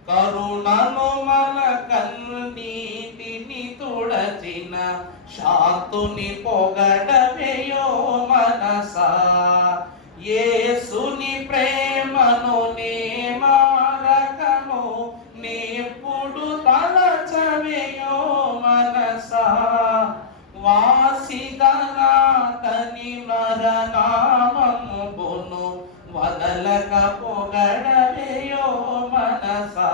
కరుణను మన కన్నీటిని తుడచిన శాంతుని పొగడవేయో మనసా, యేసుని ప్రేమను నే మారకను నేప్పుడు తలచవేయో మనసా, వాసిగనాతని మరణామము బొను వదలక పొగడవేయో మనసా,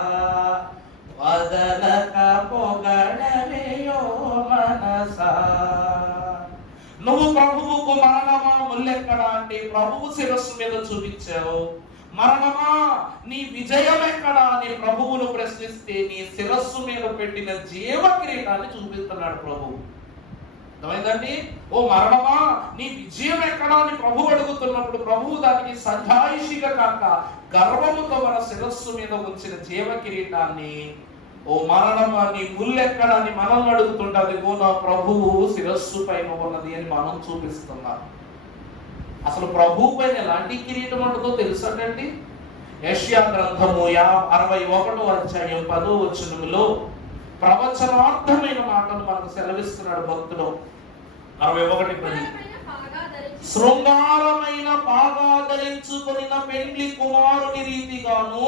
వదలక పొగడవేయో మనసా. నువ్వు ప్రభువుకు మరణమా ముల్లెక్కడా అంటే ప్రభువు శిరస్సు మీద చూపించావు. మరణమా నీ విజయం ఎక్కడా అని ప్రభువును ప్రశ్నిస్తే నీ శిరస్సు మీద పెట్టిన జీవ కిరీటాన్ని చూపిస్తున్నాడు ప్రభువు. అర్థమైందండి? ఓ మరణమా నీ విజయం ఎక్కడా అని ప్రభువు అడుగుతున్నప్పుడు ప్రభువు దానికి సంజాయిషిగా కాక గర్వముతో మన శిరస్సు మీద ఉంచిన జీవ కిరీటాన్ని, ఓ మరణమా నీ ముల్లెక్కడా అని మనల్ని అడుగుతుంటది. నా ప్రభువు శిరస్సు పైన ఉన్నది అని మనం చూపిస్తున్నాం. అసలు ప్రభువు పైన ఎలాంటి కిరీటం ఉంటుందో తెలుసండి. యెషయా గ్రంథము 61వ అధ్యాయం 10వ వచనములో ప్రవచనార్థమైన మాటలు మనకు సెలవిస్తున్నాడు భక్తుడు. 61:10, శృంగారమైన పాగా ధరించుకొనిన పెండ్లి కుమారుని రీతిగాను,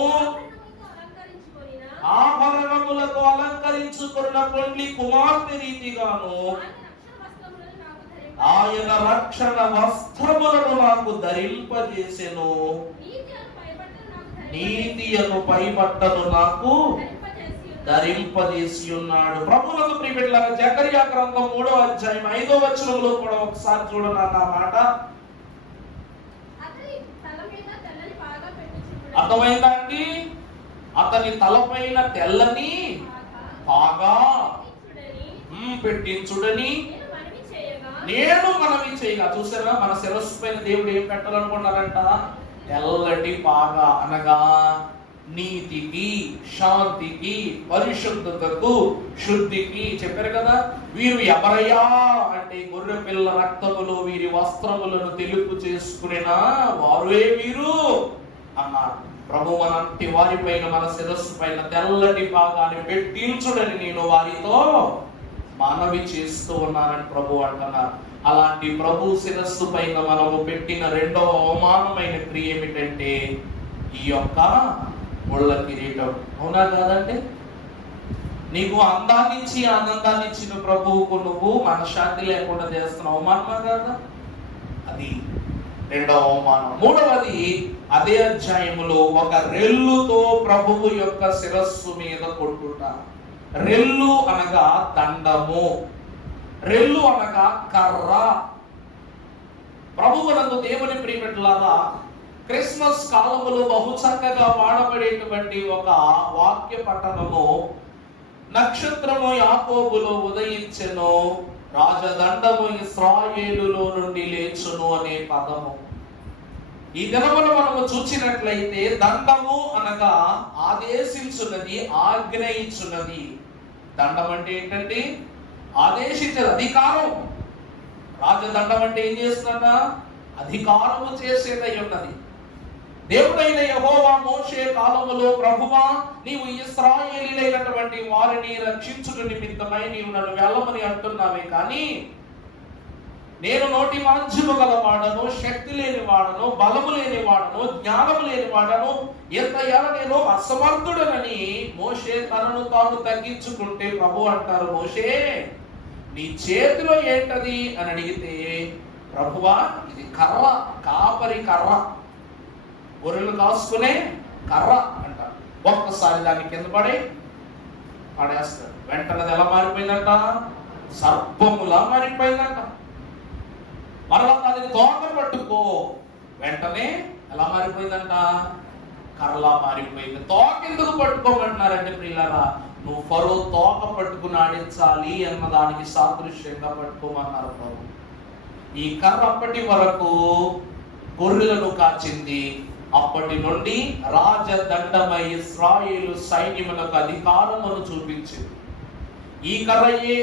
ఆభరణములతో అలంకరించుకున్న పెండ్లి కుమార్తె రీతిగాను ఆయన రక్షణ వస్త్రములను నాకు ధరింపజేసెను, నీతి అను పైబట్టను నాకు ధరింపజేసి ఉన్నాడు. ప్రభువునందు ప్రియబిడ్డలారా, జకర్యా గ్రంథం 3వ అధ్యాయం 5వ వచనంలో కూడా ఒకసారి చూడండి ఆ మాట. అర్థమైందా అండి? అతని తలపైన తెల్లని పాగా పెట్టించుడని నేను మనవి చేయగా. చూసారా, మన శిరస్సు పైన దేవుడు ఏం పెట్టాలనుకున్నారంట? తెల్లటి పాగా అనగా నీతికి, శాంతికి, పరిశుద్ధతకు, శుద్ధికి చెప్పారు కదా. వీరు ఎవరయ్యా అంటే గొర్రె పిల్ల రక్తములో వీరి వస్త్రములను తెలుపు చేసుకునేనా వారే వీరు అన్నారు. ప్రభు మనంటి వారి పైన, మన శిరస్సు పైన తెల్లటి భాగాన్ని పెట్టించుడని నేను వారితో మనవి చేస్తూ ఉన్నానని ప్రభు అంటున్నారు. అలాంటి ప్రభు శిరస్సు పైన మనము పెట్టిన రెండవ అవమానమైన క్రియ ఏమిటంటే ఈ యొక్క ముళ్ళ కిరీటం. అవునా కాదండి? నీకు అందాన్ని ఇచ్చి ఆనందాన్ని ఇచ్చిన ప్రభువుకు నువ్వు మనశ్శాంతి లేకుండా చేస్తున్న అవమానమా కాదా? అది రెండవ అవమానం. మూడవది అదే అధ్యాయములో ఒక రెల్లుతో ప్రభువు యొక్క శిరస్సు మీద కొట్టుట. రెల్లు అనగా దండము, రెల్లు అనగా కర్ర. ప్రభువునందు దేవుని ప్రియమిత్రులారా, క్రిస్మస్ కాలములో బహు చక్కగా వాడబడేటువంటి ఒక వాక్య పఠనము, నక్షత్రము యాకోబులో ఉదయించెను, రాజదండము ఇశ్రాయేలులో నుండి లేచును అనే పదము. ఈ దినమును మనము చూచినట్లయితే దండము అనగా ఆదేశించున్నది, ఆజ్ఞయించున్నది. దండం అంటే ఏంటంటే ఆదేశించేది, అధికారం. రాజదండం అంటే ఏం చేస్తుందట? అధికారము చేసేదై ఉన్నది. దేవుడైన యెహోవా మోషే కాలములో, ప్రభువా నీవు ఇశ్రాయేలీయులైనటువంటి వారిని రక్షించుట నిమిత్తమై నీవు నన్ను వెళ్ళమని అంటున్నావే, కానీ నేను నోటి మాంద్యము గలవాడను, శక్తి లేని వాడను, బలము లేని వాడను, జ్ఞానము లేని వాడను, ఎంతయా నేను అసమర్థుడనని మోషే తనను తాను తగ్గించుకుంటే ప్రభు అంటారు, మోషే నీ చేతిలో ఏంటది అని అడిగితే, ప్రభువా ఇది కర్ర, కాపరి కర్ర, గొర్రెలు కాసుకునే కర్ర అంటారు. ఒక్కసారి దాన్ని కింద పడేస్తాడు. వెంటనే ఎలా మారిపోయిందంట? సర్పములా మారిపోయిందంట. మరలా దానిని తోక పట్టుకో, వెంటనే ఎలా మారిపోయిందంట? కర్రలా మారిపోయింది. తోక ఎందుకు పట్టుకోమంటున్నారంటే ప్రియులారా, నువ్వు ఫరో తోక పట్టుకుని ఆడించాలి అన్న దానికి సాదృశ్యంగా పట్టుకోమన్నారు ప్రభు. ఈ కర్ర అప్పటి వరకు గొర్రెలను కాచింది. అప్పటి నుండి రాజదండమై ఇశ్రాయేలు సైన్యములకు అధికారమును చూపించింది. ఈ కర్రయే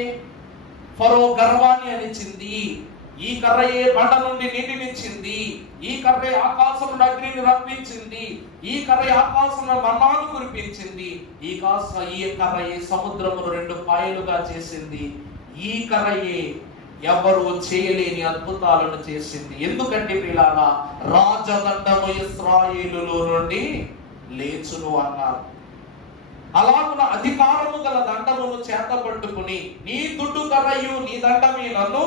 ఫరో గర్వాన్ని అణిచింది. ఈ కర్రయే బండ నుండి నీటినిచ్చింది. ఈ కర్రే ఆకాశం నుండి అగ్నిని రప్పించింది. ఈ కర్రే ఆకాశం మన్నాను కురిపించింది. ఈ కర్రయే సముద్రమును 2 పాయలుగా చేసింది. ఈ కర్రయే ఎవరు చేయలేని అద్భుతాలను చేసింది. ఎందుకంటే ప్రియులారా, రాజదండము ఇశ్రాయేలులో నుండి లేచును అన్నారు. అలాగున అధికారము గల దండమును చేతపట్టుకుని నీ దుడ్డు కర్రయు నీ దండమే నన్ను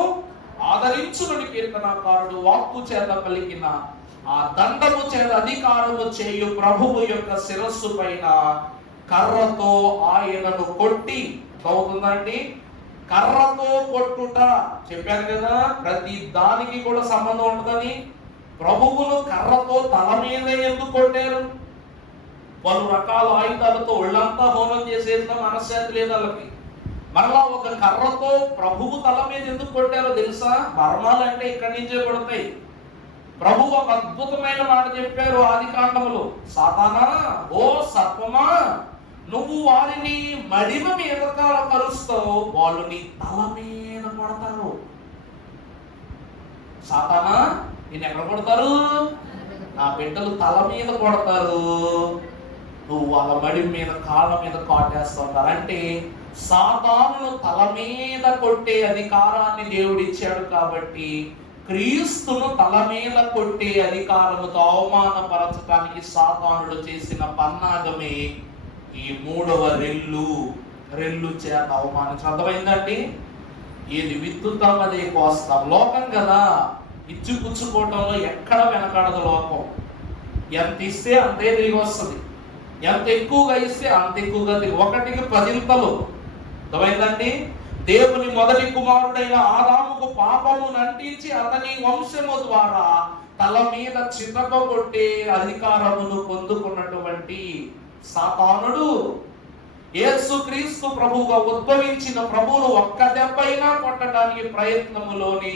ఆదరించునని కీర్తనకారుడు వాక్కు చేత పలికిన ఆ దండము చేత అధికారము చేయు ప్రభువు యొక్క శిరస్సు పైన కర్రతో ఆయనను కొట్టి, అవుతుందండి కర్రతో కొట్టుట. చెప్పాను కదా, ప్రతి దానికి కూడా సంబంధం ఉంటుందని. ప్రభువును కర్రతో తల మీద ఎందుకు కొట్టారు? పలు రకాల ఆయుధాలతో ఒళ్ళంతా హోమం చేసేసిన మనశ్శాంతి లేదు వాళ్ళకి. మరలా ఒక కర్రతో ప్రభువు తల మీద ఎందుకు కొట్టారో తెలుసా? మర్మాలు అంటే ఇక్కడి నుంచే కొడతాయి. ప్రభు ఒక అద్భుతమైన మాట చెప్పారు ఆదికాండములో, సాతానా, ఓ సర్పమా, నువ్వు వారిని మడిమ మీద కరుస్తావు, వాళ్ళు నీ తల మీద కొడతారు. సాతానా, నేను ఎక్కడ కొడతారు? నా బిడ్డలు తల మీద కొడతారు, నువ్వు వాళ్ళ మడి మీద కాళ్ళ మీద కాటేస్తుంటారు. అంటే సాతానును తల మీద కొట్టే అధికారాన్ని దేవుడు ఇచ్చాడు కాబట్టి క్రీస్తును తల మీద కొట్టే అధికారముతో అవమానపరచడానికి సాతానుడు చేసిన పన్నాగమే ఈ 3వ రెల్లు చేత అవమానించడం. అర్థమైందండి? ఏది విత్తుతాం అదే కోస్తాం. లోకం కదా, ఇచ్చి పుచ్చుకోవటంలో ఎక్కడ వెనకాడదు లోకం. ఎంత ఇస్తే అంతే తిరిగి వస్తుంది, ఎంత ఎక్కువగా ఇస్తే అంత ఎక్కువగా తిరిగి, 1కి 10 అర్థమైందండి? దేవుని మొదటి కుమారుడైన ఆదాముకు పాపము నంటించి అతని వంశము ద్వారా తల మీద చితక కొట్టే అధికారమును పొందుకున్నటువంటి సాతానుడు యేసుక్రీస్తు ప్రభువుగా ఉద్భవించిన ప్రభువును ఒక్క దెబ్బైనా కొట్టడానికి ప్రయత్నములోని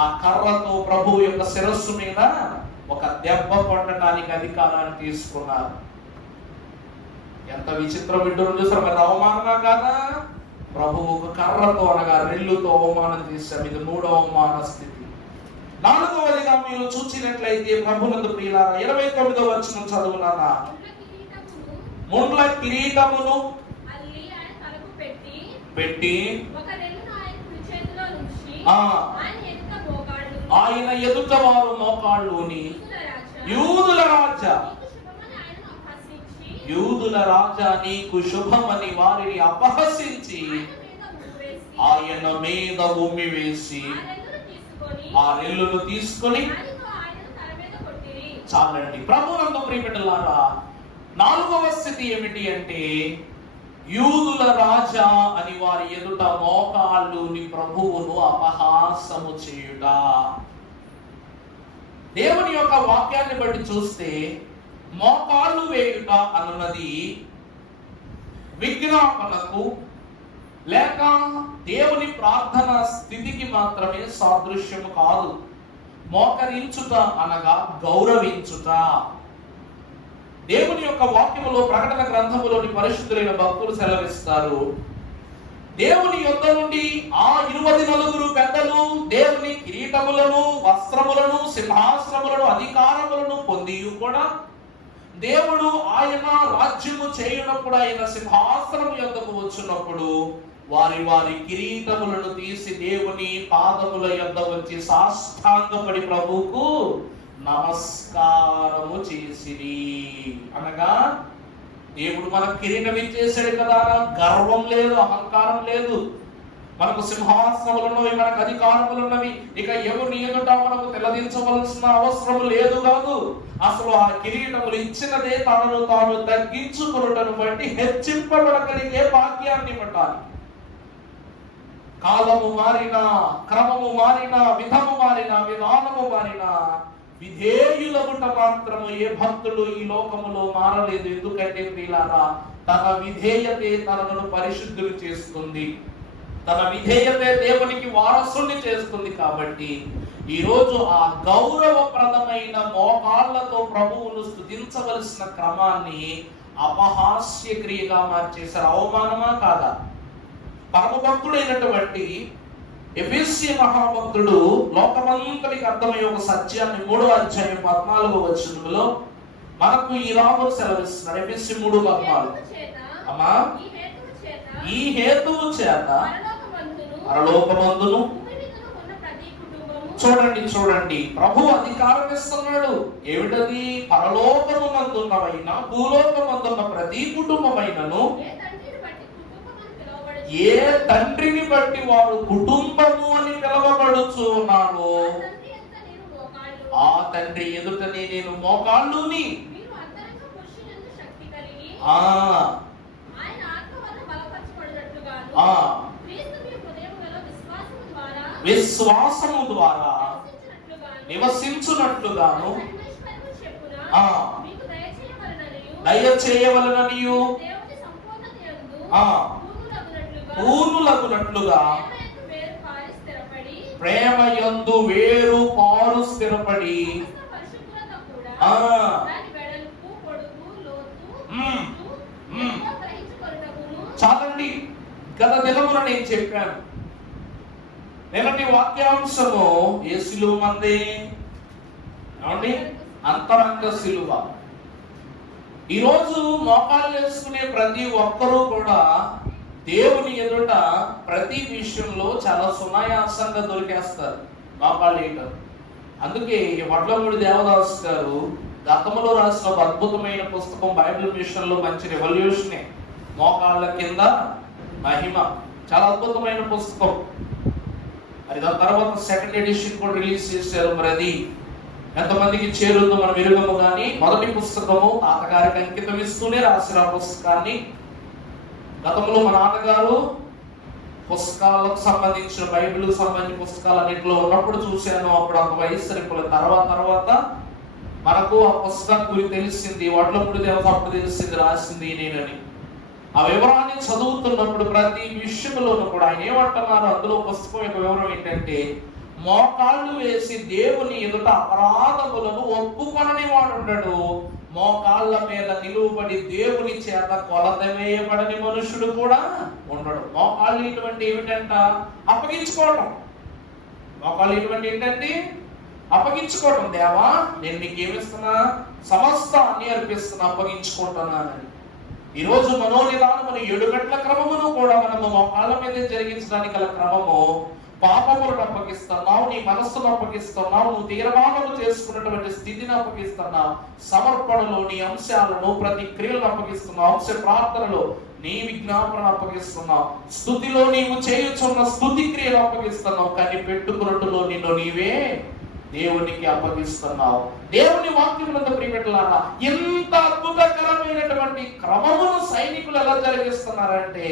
ఆ కర్రతో ప్రభువు యొక్క శిరస్సు మీద ఒక దెబ్బ కొట్టడానికి అధికారాన్ని తీసుకున్నారు. ఎంత విచిత్రం విడ్డూరం చూసారు. మరి అవమానమా కాదా? ప్రభువుకు కర్రతో అనగా రెల్లుతో అవమానం చేశాం. ఇది 3వ అవమాన స్థితి. 4వదిగా మీరు చూచినట్లయితే ప్రభునందు ప్రియులారా 29వ వచనం చదువునానా. ముండ్ల కిరీటమును పెట్టి ఆయన ఎదుట వారు మోకాళ్ళుని యూదుల రాజా నీకు శుభమని వారిని అపహసించి ఆయన మీద ఉమ్మి వేసి ఆ రెల్లును తీసుకొని చాలండి. ప్రభునందు ప్రియబిడ్డలారా 4వ స్థితి ఏమిటి అంటే యూదుల రాజా అని వారి ఎదుట మోకాళ్ళుని ప్రభువును అపహాసము చేయుట. దేవుని యొక్క వాక్యాన్ని బట్టి చూస్తే మోకాళ్ళు వేయుట అన్నది విజ్ఞాపనకు లేక దేవుని ప్రార్థన స్థితికి మాత్రమే సాదృశ్యము కాదు. మోకరించుట అనగా గౌరవించుట. దేవుని యొక్క వాక్యములో ప్రకటన గ్రంథములోని పరిశుద్ధులైన భక్తులు సెలవిస్తారు, దేవుని యొద్ద నుండి ఆ 24 పెద్దలు దేవుని కిరీటములను, వస్త్రములను, సింహాసనములను, అధికారములను పొంది కూడా దేవుడు ఆయన రాజ్యము చేయునప్పుడు ఆయన సింహాసనం యొద్దకు వచ్చినప్పుడు వారి వారి కిరీటములను తీసి దేవుని పాదముల యొద్ద వచ్చి సాష్టాంగపడి ప్రభువుకు నమస్కారము చేసిరి. అనగా దేవుడు మనకు కిరీటం ఇచ్చేసాడు కదా, గర్వం లేదు, అహంకారం లేదు. మనకు సింహాసనములున్నవి, మనకు అధికారములున్నవి. ఇక ఎవరిని ఎదుట మనకు తెల్లదించవలసిన అవసరం లేదు కాదు. అసలు ఆ కిరీటములు ఇచ్చినదే తనను తాను తగ్గించుకున్నటను బట్టి హెచ్చింపబడగలిగే భాగ్యాన్ని పట్టాలి. కాలము మారినా, క్రమము మారినా, విధము మారినా, విధానము మారినా విధేయులగుట మాత్రము ఏ భక్తుడు ఈ లోకములో మారలేదు. ఎందుకంటే ప్రియులారా, తన విధేయతే తనను పరిశుద్ధులు చేస్తుంది. తన విధేయతే దేవునికి వారసుని చేస్తుంది. కాబట్టి ఈరోజు ఆ గౌరవప్రదమైన మోకాళ్లతో ప్రభువును స్తుతించవలసిన క్రమాన్ని అపహాస్య క్రియగా మార్చేశారు. అవమానమా కాదా? పరమభక్తుడైనటువంటి ఎఫెసీ మహాభక్తుడు లోకమంతటికి అర్థమయ్యే ఒక సత్యాన్ని 3వ అధ్యాయం 14వ వచనంలో మనకు ఈ రాముడు సెలవిస్తున్నాడు. ఎఫెసీ 3:14. అమ్మా, ఈ హేతువు చేత పరలోకమందును, చూడండి ప్రభు అధికారం ఇస్తున్నాడు. ఏమిటది? పరలోకమునందున్నవైనా భూలోకమందున్న ప్రతి కుటుంబమైనను ఏ తండ్రిని బట్టి వారు కుటుంబము అని పిలవబడుచు ఉన్నారు, ఆ తండ్రి ఎదుటనే నేను మోకాళ్ళుని విశ్వాసము ద్వారా నివసించునట్లుగాను దయచేయవలననియు పూర్ణులగునట్లుగా ప్రేమయందు వేరు పారు స్థిరపడి చాలండి. గత దినమున నేను చెప్పాను, నిన్నటి వాక్యాంశము ఏ సిలువ మంది ఏమండి? అంతరంగ సిలువ. ఈరోజు మోకాలు వేసుకునే ప్రతి ఒక్కరూ కూడా దేవుని ఎదుట ప్రతి విషయంలో చాలా సునాయాసంగా దొరికేస్తారు, మోకాళ్ళు వేయటం. అందుకే వడ్లమూడి దేవదాస్ గారు గతంలో రాసిన ఒక అద్భుతమైన పుస్తకం బైబిల్ మిషన్లో మంచి రెవల్యూషనే, మోకాళ్ళ కింద మహిమ. చాలా అద్భుతమైన పుస్తకం. మరి దాని తర్వాత 2nd ఎడిషన్ కూడా రిలీజ్ చేశారు. మరి అది ఎంతమందికి చేరుందో మనం ఎరుగము. కానీ మొదటి పుస్తకము తాతగారికి అంకితం ఇస్తూనే రాసిన పుస్తకాన్ని గతంలో మా నాన్నగారు పుస్తకాలకు సంబంధించిన బైబిల్కి సంబంధించిన పుస్తకాలన్నింటిలో ఉన్నప్పుడు చూశాను. అప్పుడు అంత వయసు సరిపోలేదు. తర్వాత మనకు ఆ పుస్తకం గురించి తెలిసింది, వడ్లమూడి దేవత అప్పుడు తెలిసింది రాసింది నేనని. ఆ వివరాన్ని చదువుతున్నప్పుడు ప్రతి విషయంలోనూ కూడా ఆయన ఏమంటున్నారు, అందులో పుస్తకం యొక్క వివరం ఏంటంటే, మోకాళ్ళు వేసి దేవుని ఎదుట అపరాధములను ఒప్పుకొనని వాడు ఉండడు, మోకాళ్ళ మీద నిలువబడి దేవుని చేత కొలత వేయబడని మనుషుడు కూడా ఉండడు. మోకాళ్ళు ఇటువంటి ఏమిటంట? అప్పగించుకోవడం. మోకాళ్ళు ఇటువంటి ఏంటంటే అప్పగించుకోవడం. దేవా, నేను నీకు ఏమిస్తున్నా? సమస్తాన్ని అర్పిస్తున్నా, అప్పగించుకుంటున్నానని. ఈరోజు మనోనిదానమును 7 గంటల క్రమమును కూడా మనము మోకాళ్ళ మీద జరిగించడానికి గల క్రమము, పాపములను అప్పగిస్తున్నావు, నీ మనస్సును అప్పగిస్తున్నావు, నువ్వు తీర్మానము చేసుకున్నటువంటి స్థితిని అప్పగిస్తున్నావు, సమర్పణలో నీ అంశాలను, ప్రతి క్రియలను అప్పగిస్తున్నావు, అంశ ప్రార్థనలో నీ విజ్ఞాపనను అప్పగిస్తున్నావు, స్తుతిలో నీవు చేయుచున్న స్తుతి క్రియలు అప్పగిస్తున్నావు, కానీ పెట్టుకున్నట్టులో నిన్ను నీవే దేవునికి అప్పగిస్తున్నావు. దేవుని వాక్యమునందు ప్రియబిడ్డలారా, ఎంత అద్భుతకరమైనటువంటి క్రమమును సైనికులు ఎలా జరిగిస్తున్నారంటే,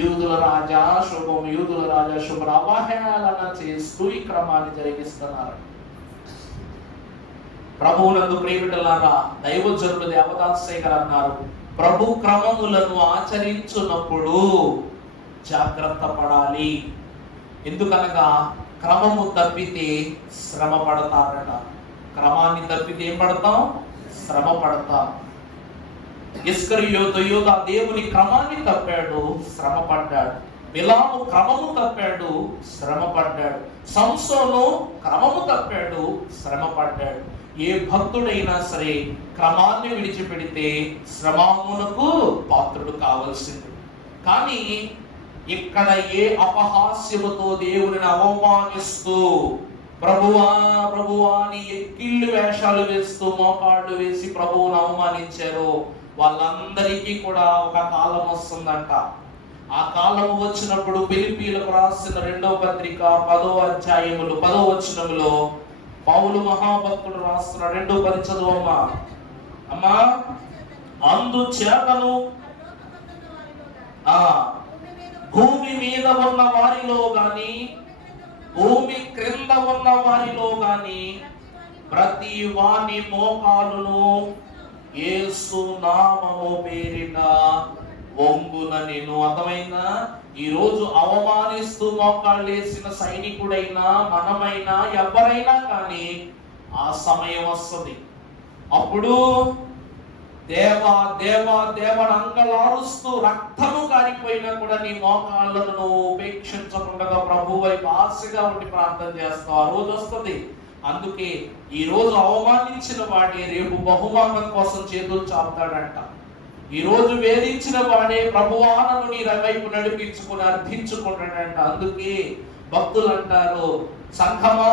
యూదుల రాజా శుభం, యూదుల రాజా శుభం అవహేళన చేస్తూ ఈ క్రమాన్ని జరిగిస్తున్నారు. ప్రభువునందు ప్రియబిడ్డలారా, దైవజనులు దేవదాసయ్య గారు అన్నారు, ప్రభు క్రమములను ఆచరించున్నప్పుడు జాగ్రత్త పడాలి. ఎందుకనగా క్రమము తప్పితే శ్రమ పడతారట. క్రమాన్ని తప్పితే ఏం పడతాం? శ్రమ పడతాం. ఇస్కరియోతు యూదా దేవుని క్రమాన్ని తప్పాడు, శ్రమ పడ్డాడు. బిలాము క్రమము తప్పాడు, శ్రమ పడ్డాడు. సంసోను క్రమము తప్పాడు, శ్రమ పడ్డాడు. ఏ భక్తుడైనా సరే క్రమాన్ని విడిచిపెడితే శ్రమమునకు పాత్రుడు కావాల్సింది. కానీ ఇక్కడ ఏ అపహాస్యముతో దేవుని అవమానిస్తూ ప్రభువా ప్రభువా అని ఎక్కిళ్ళు వేషాలు వేస్తూ మోకాళ్ళు వేసి ప్రభువును అవమానించారో వాళ్ళందరికీ కూడా ఒక కాలం వస్తుందంట. ఆ కాలం వచ్చినప్పుడు ఫిలిప్పీయులకు రాసిన 2వ పత్రిక 10వ అధ్యాయములు 10వ వచనములో పౌలు మహాభక్తుడు రాస్తున్న 2:10 చదువమ్మా. అమ్మా, అందుచేతను భూమి మీద ఉన్న వారిలో గాని భూమి క్రింద ఉన్న వారిలో గాని ప్రతి వాని మోకాలును యేసు నామము పేరిట వంగున. నేను అర్థమైనా, ఈ రోజు అవమానిస్తూ మోకాళ్ళేసిన సైనికుడైనా మనమైనా ఎవరైనా కానీ ఆ సమయం వస్తుంది. అప్పుడు దేవా దేవా దేవని అంగలారుస్తూ రక్తము కారిపోయినా కూడా నీ మోకాళ్ళను నువ్వు ఉపేక్షించకుండా ప్రభు వైపు ఆశగా ఉండి ప్రార్థన చేస్తావు. ఆ రోజు వస్తుంది. అందుకే ఈ రోజు అవమానించిన వాడే రేపు బహుమానం కోసం చేతులు చాపుతాడంట. ఈ రోజు వేధించిన వాడే ప్రభువానను నీ వైపు నడిపించుకుని అర్థించుకుంటాడంట. అందుకే భక్తులు అంటారు, సంఘమా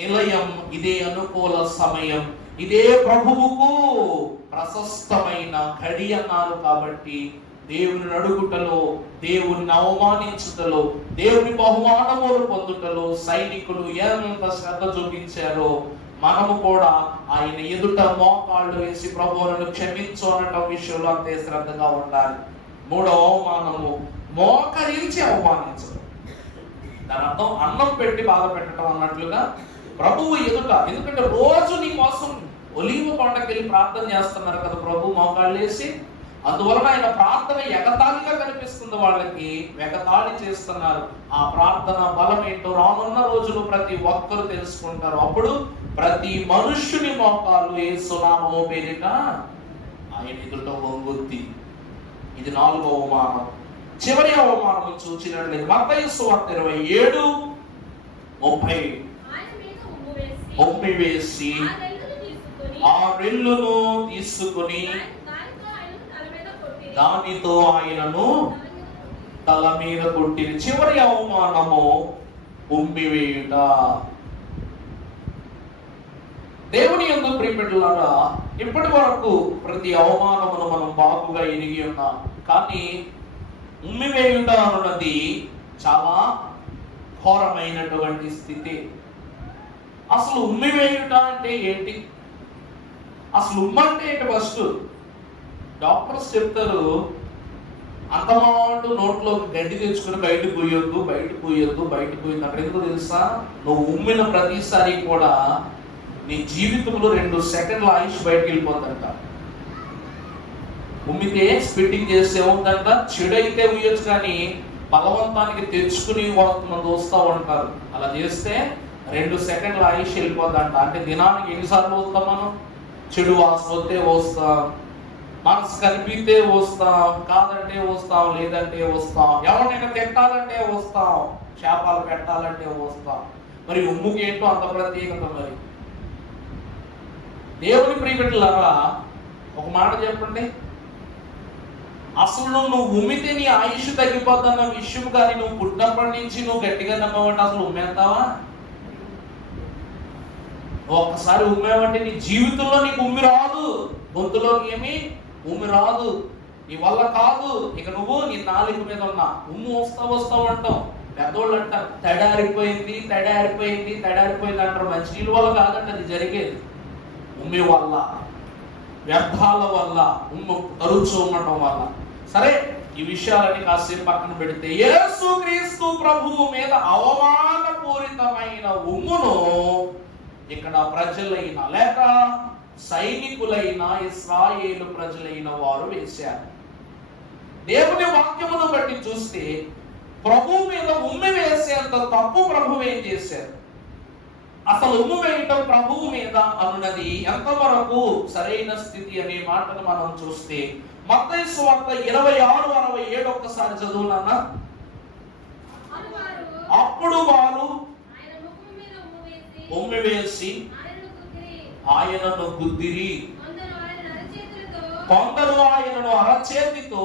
నిలయం, ఇదే అనుకూల సమయం, ఇదే ప్రభువుకు ప్రశస్తమైన ఘడి అన్నారు. కాబట్టి దేవుని అడుగుటలో, దేవుని అవమానించుటలో, దేవుని బహుమానములు పొందుటలో సైనికులు ఎంత శ్రద్ధ చూపించారో మనము కూడా ఆయన ఎదుట మోకాళ్ళు వేసి ప్రభువులను క్షమించు అనటం విషయంలో అంతే శ్రద్ధగా ఉండాలి. 3వ అవమానము, మోకరించి అవమానించడం. దాని అర్థం అన్నం పెట్టి బాధ పెట్టడం అన్నట్లుగా ప్రభువు ఎదుట. ఎందుకంటే రోజు నీ కోసం ఒలీవ కొండకి వెళ్ళి ప్రార్థన చేస్తున్నారు కదా ప్రభు మోకాళ్ళు వేసి. అందువలన ఆయన ప్రార్థన ఎగతాళిగా కనిపిస్తుంది వాళ్ళకి, ఎగతాళి చేస్తున్నారు. ఆ ప్రార్థన బలం ఏంటో రానున్న రోజులు ప్రతి ఒక్కరు తెలుసుకుంటారు. అప్పుడు ప్రతి మనుష్యుని మోకాలు యేసు నామము పేరిట ఆయన ఎదుట వంగుద్ది. ఇది 4వ అవమానం. చివరి అవమానం చూసినట్లయితే మత్తయి సువార్త 27:30 ఉమ్మి వేసి ఆ రెల్లును తీసుకుని దానితో ఆయనను తల మీద కొట్టిన. చివరి అవమానము ఉమ్మి వేయుట. దేవుని యందు ప్రియబిడ్డలారా, ఇప్పటి వరకు ప్రతి అవమానమును మనం బాగుగా ఎరిగి ఉన్నాం. కానీ ఉమ్మి వేయుట అన్నది చాలా ఘోరమైనటువంటి స్థితి. అసలు ఉమ్మి వేయుట అంటే ఏంటి? అసలు ఉమ్మంటే ఏంటి? ఫస్ట్ డాక్టర్స్ చెప్తారు, అంతమాటు నోట్లోకి గడ్డి తెచ్చుకుని బయటకు పోయొద్దు, బయటకు పోయొద్దు, బయటకు పోయింది. అక్కడ ఎందుకు తెలుసా? నువ్వు ఉమ్మిన ప్రతిసారి కూడా నీ జీవితంలో 2 సెకండ్ల ఆయుష్ బయటకు వెళ్ళిపోతుందంట. ఉమ్మితే స్పిట్టింగ్ చేస్తే ఏముందంట, చెడైతే ఉయ్యొచ్చు కానీ బలవంతానికి తెచ్చుకుని వస్తూ ఉంటారు. అలా చేస్తే 2 సెకండ్ల ఆయుష్ వెళ్ళిపోద్దంట. అంటే దినానికి ఎన్నిసార్లు వస్తాం మనం? చెడు వాసన వస్తే వస్తాం, మనసు కనిపిస్తే వస్తాం, కాదంటే వస్తాం, లేదంటే వస్తాం, ఎవరినైనా తిట్టాలంటే వస్తాం, శాపాలు పెట్టాలంటే వస్తాం. మరి ఉమ్ముకి ఏంటో అంత ప్రత్యేకత. మరి దేవుని ప్రియబిడ్డలారా, ఒక మాట చెప్పండి, అసలు నువ్వు ఉమ్మితే నీ ఆయుష్ తగ్గిపోద్దన్న విషయం కానీ నువ్వు పుట్టినప్పటి నుంచి నువ్వు గట్టిగా నమ్మవంటే అసలు ఉమ్మేస్తావా? ఒక్కసారి ఉమ్మేవంటే నీ జీవితంలో నీకు ఉమ్మి రాదు, గొంతులోకి ఏమి ఉమ్మి రాదు, నీ వల్ల కాదు. ఇక నువ్వు నీ నాలుక మీద ఉన్న ఉమ్ము వస్తావు అంటావు. పెద్దోళ్ళు అంటారు తడారిపోయింది అంటారు. మంచినీళ్ళ వల్ల కాదండి అది జరిగేది, ఉమ్మి వల్ల, వ్యర్థాల వల్ల, ఉమ్ము తరుచు ఉండటం వల్ల. సరే, ఈ విషయాలని కాసేపు పక్కన పెడితే, యేసుక్రీస్తు ప్రభువు మీద అవమానపూరితమైన ఉమ్మును ఇక్కడ ప్రజలైన లేక సైనికులైన ఇశ్రాయేలు ప్రజలైన వారు వేశారు. దేవుని వాక్యమును బట్టి చూస్తే ప్రభువు మీద ఉమ్మి వేసేంత తప్పు ప్రభువు ఏం చేశారు? అసలు ఉమ్ము వేయటం ప్రభువు మీద అన్నది ఎంతవరకు సరైన స్థితి అనే మాటను మనం చూస్తే, మత్తయి సువార్త 26:67 ఒక్కసారి చదువునా. అప్పుడు వారు ఉమ్మి వేసి ఆయనను గుద్దిరి, కొందరు ఆయనను అరచేతితో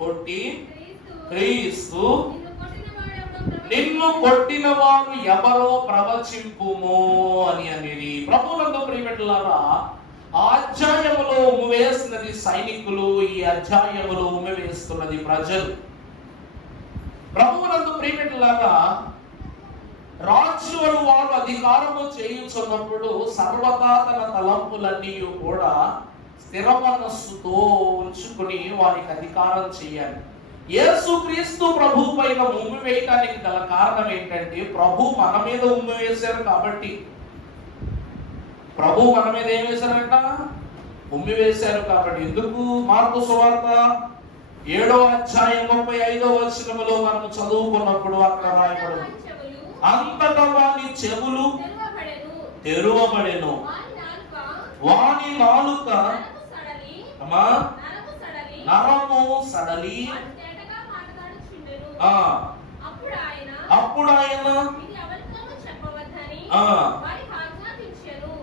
కొట్టి, క్రీస్తు నిన్ను కొట్టిన వారు ఎవరో ప్రవచింపుము అని అనేది. ప్రభువునందు ప్రియబిడ్డలారా, ఆ అధ్యాయములో ఉమ్మి వేస్తున్నది సైనికులు, ఈ అధ్యాయములో ఉమ్మి వేస్తున్నది ప్రజలు. ప్రభువునందు ప్రియబిడ్డలారా, రాజులు వారు అధికారము చేయుచున్నప్పుడు సర్వదా తన తలంపులన్నీ కూడా స్థిర మనస్సుతో ఉంచుకుని వారికి అధికారం చేయాలి. యేసుక్రీస్తు ప్రభు పైన ఉమ్మి వేయటానికి గల కారణం ఏంటంటే, ప్రభు మన మీద ఉమ్మి వేశారు కాబట్టి. ప్రభు మన మీద ఏం వేశారంట? ఉమ్మి వేశారు కాబట్టి. ఎందుకు? మార్కు సువార్త 7:35 మనం చదువుకున్నప్పుడు అక్కడ రాయబడింది, అంతటా వాని చెవులు తెరువబడెను, వాని నాలుక నరము సడలి. అప్పుడు ఆయన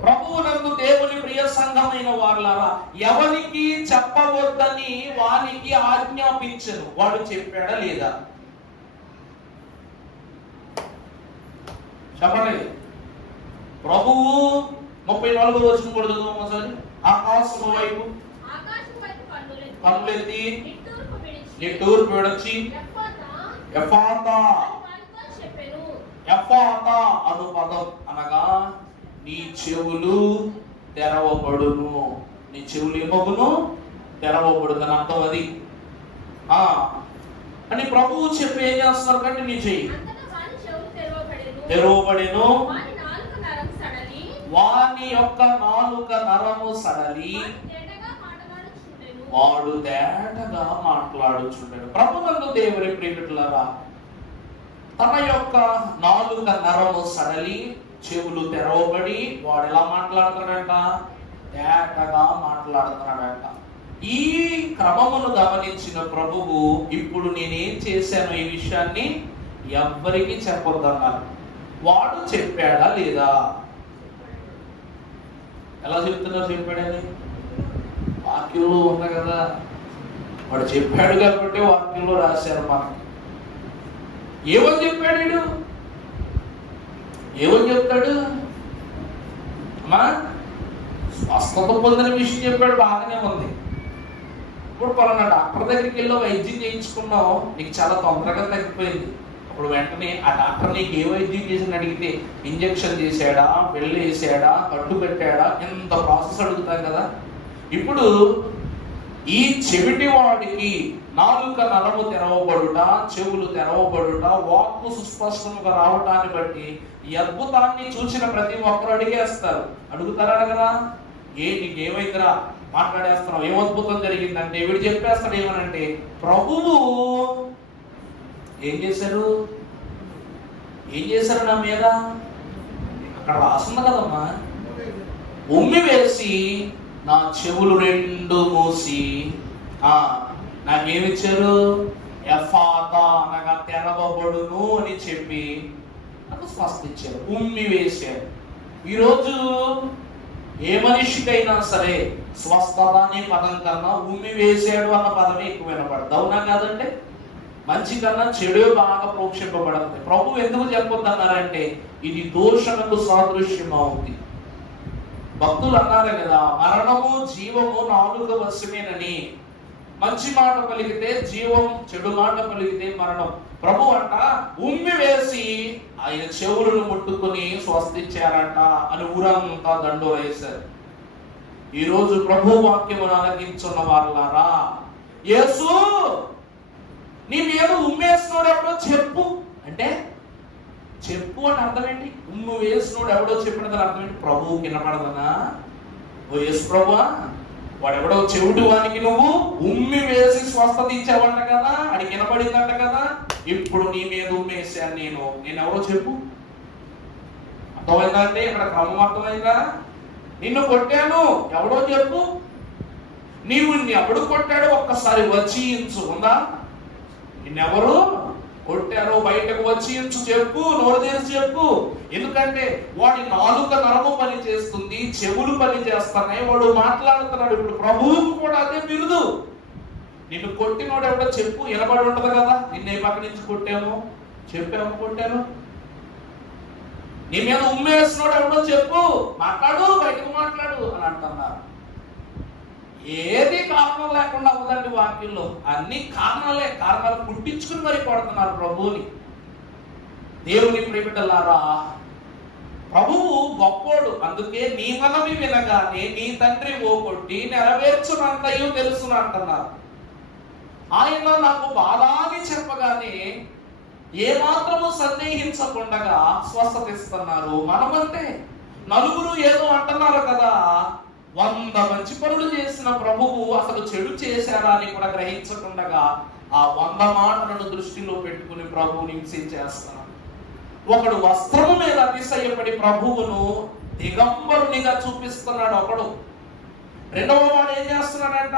ప్రభువునందు దేవుని ప్రియ సంఘమైన వారులారా, ఎవరికి చెప్పవద్దని వానికి ఆజ్ఞాపించను. వాడు చెప్పాడా లేదా? చెప్పండి. ప్రభువు 34వ వచనం కూడా చదువు ఒకసారి. ఆకాశము వైపు కన్నులెత్తి నిట్టూర్పు విడిచి ఎఫాతా అను పదం అనగా నీ చెవులు తెరవబడును. నీ చెవులు ఏమగును? తెరవబడును అని అర్థం. అది అని ప్రభువు చెప్పి ఏం చేస్తున్నారు కంటే, నీ చెయ్యి తెరవబడెను, వాని యొక్క నాలుక నరము సడలి, వాడు తేటగా మాట్లాడుచుండెను. ప్రభువునందు దేవుని ప్రియబిడ్డలారా, తన యొక్క నాలుక నరము సడలి, చెవులు తెరవబడి వాడు ఎలా మాట్లాడుతున్నాడంట? తేటగా మాట్లాడుతున్నాడంట. ఈ క్రమమును గమనించిన ప్రభువు, ఇప్పుడు నేనేం చేశాను ఈ విషయాన్ని ఎవ్వరికి చెప్పొద్దన్నారు. వాడు చెప్పాడా లేదా? ఎలా చెప్తున్నారు? చెప్పాడని వాక్యంలో ఉంది కదా. వాడు చెప్పాడు కాబట్టి వాక్యంలో రాశారు. మనం ఏమని చెప్పాడు? ఏమని చెప్తాడు? అమ్మా, స్వస్థత పొందిన విషయం చెప్పాడు, బాగానే ఉంది. ఇప్పుడు పలానా డాక్టర్ దగ్గరికి వెళ్ళి వైద్యం చేయించుకున్నావు, నీకు చాలా తొందరగా తగ్గిపోయింది. అప్పుడు వెంటనే ఆ డాక్టర్ నీకు ఏ వైద్యం చేసి అడిగితే, ఇంజక్షన్ చేశాడా, బెల్లు వేసాడా, కట్టు పెట్టాడా, ఎంత ప్రాసెస్ అడుగుతాం కదా. ఇప్పుడు ఈ చెవిటి వాడికి నాలుక నరము తెరవబడుట, చెవులు తెరవబడుట, వాక్కు సుస్పష్టంగా రావటాన్ని బట్టి ఈ అద్భుతాన్ని చూసిన ప్రతి ఒక్కరు అడిగేస్తారు. అడుగుతారా? అడగరా? నీకేమైందిరా మాట్లాడేస్తున్నావు, ఏం అద్భుతం జరిగిందంటే వీడు చెప్పేస్తాడు ఏమనంటే, ప్రభువు ఏం చేశారు నా మీద? అక్కడ రాసుంది కదమ్మా, ఉమ్మి వేసి నా చెవులు రెండు మూసి నాకేమిచ్చారు? ఎఫాతా అనగా తెరవబడును అని చెప్పి నాకు స్వస్థ ఇచ్చారు, ఉమ్మి వేశారు. ఈరోజు ఏ మనిషికైనా సరే స్వస్థత అనే పదం కన్నా ఉమ్మి వేసాడు అన్న పదమే ఎక్కువ వినపడదు. అవునా కాదంటే? మంచి కన్నా చెడు బాగా ప్రోక్షింపబడుతుంది. ప్రభు ఎందుకు చెప్పొద్దు అన్నారంటే ఇది దూషణకు సాదృశ్యం అవుతుంది. భక్తులు అన్నారు కదా, మరణము జీవము నాలుక వశమేనని. మంచి మాట పలికితే జీవం, చెడు మాట పలికితే మరణం. ప్రభు అంట ఉమ్మి వేసి ఆయన చెవులను ముట్టుకుని స్వస్థించారంట అని ఊరంతా దండోర వేశారు. ఈరోజు ప్రభు వాక్యమును ఆలకించున్న వాళ్ళారా, యేసు నీ మీద ఉమ్మేసినోడు ఎవడో చెప్పు అంటే, చెప్పు అని అర్థం ఏంటి? ఉమ్ము వేసినోడు ఎవడో చెప్పిన అర్థం ఏంటి? ప్రభువు వినపడదనా? ఓ యేసు ప్రభువా, వాడెవడో చెవిటి వానికి నువ్వు ఉమ్మి వేసి స్వస్థత ఇచ్చావంట కదా, అది వినపడిందంట కదా, ఇప్పుడు నీ మీద ఉమ్మేసాను నేను ఎవరో చెప్పు. అర్థమైందా అంటే ఇక్కడ క్రమం అర్థమైందా? నిన్ను కొట్టాను ఎవడో చెప్పు. నీవు ఎవడు కొట్టాడో ఒక్కసారి వచ్చించు. ఉందా? నిన్నెవరు కొట్టారో బయటకు వచ్చించు, చెప్పు, నోరు తెరిచి చెప్పు. ఎందుకంటే వాడి నాలుక నరము పని చేస్తుంది, చెవులు పని చేస్తున్నాయి, వాడు మాట్లాడుతున్నాడు. ఇప్పుడు ప్రభువుకు కూడా అదే బిరుదు. నిన్ను కొట్టినోడు ఎవడో చెప్పు, వినబడి ఉంటది కదా. నిన్నే పక్క నుంచి కొట్టాము, చెప్పాము, కొట్టాను. నీ మీద ఉమ్మేసినోడు ఎవడో చెప్పు, మాట్లాడు, బయటకు మాట్లాడు అని అంటున్నారు. ఏది కారణం లేకుండా ఉందండి వాక్యంలో. అన్ని కారణాలు పుట్టించుకుని మరి కొడుతున్నారు ప్రభువుని. దేవుని ప్రియబిడ్డలారా, ప్రభువు గొప్పోడు. అందుకే నీ మనవి వినగానే నీ తండ్రి ఓ కొట్టి నెరవేర్చునంతయు తెలుసును అంటున్నారు. ఆయన నాకు బాధాని చెప్పగానే ఏమాత్రము సందేహించకుండా స్వస్థత ఇస్తున్నారు. మనమంటే నలుగురు ఏదో అంటున్నారు కదా, 100 మంచి పనులు చేసిన ప్రభువు అసలు చెడు చేశారా అని కూడా గ్రహించకుండా ఆ 100 మాటలను దృష్టిలో పెట్టుకుని ప్రభువుని హింసించేస్తున్నాడు. ఒకడు వస్త్రము మీద అతిశయపడి ప్రభువును దిగంబరునిగా చూపిస్తున్నాడు ఒకడు. రెండవ వాడు ఏం చేస్తున్నాడంట?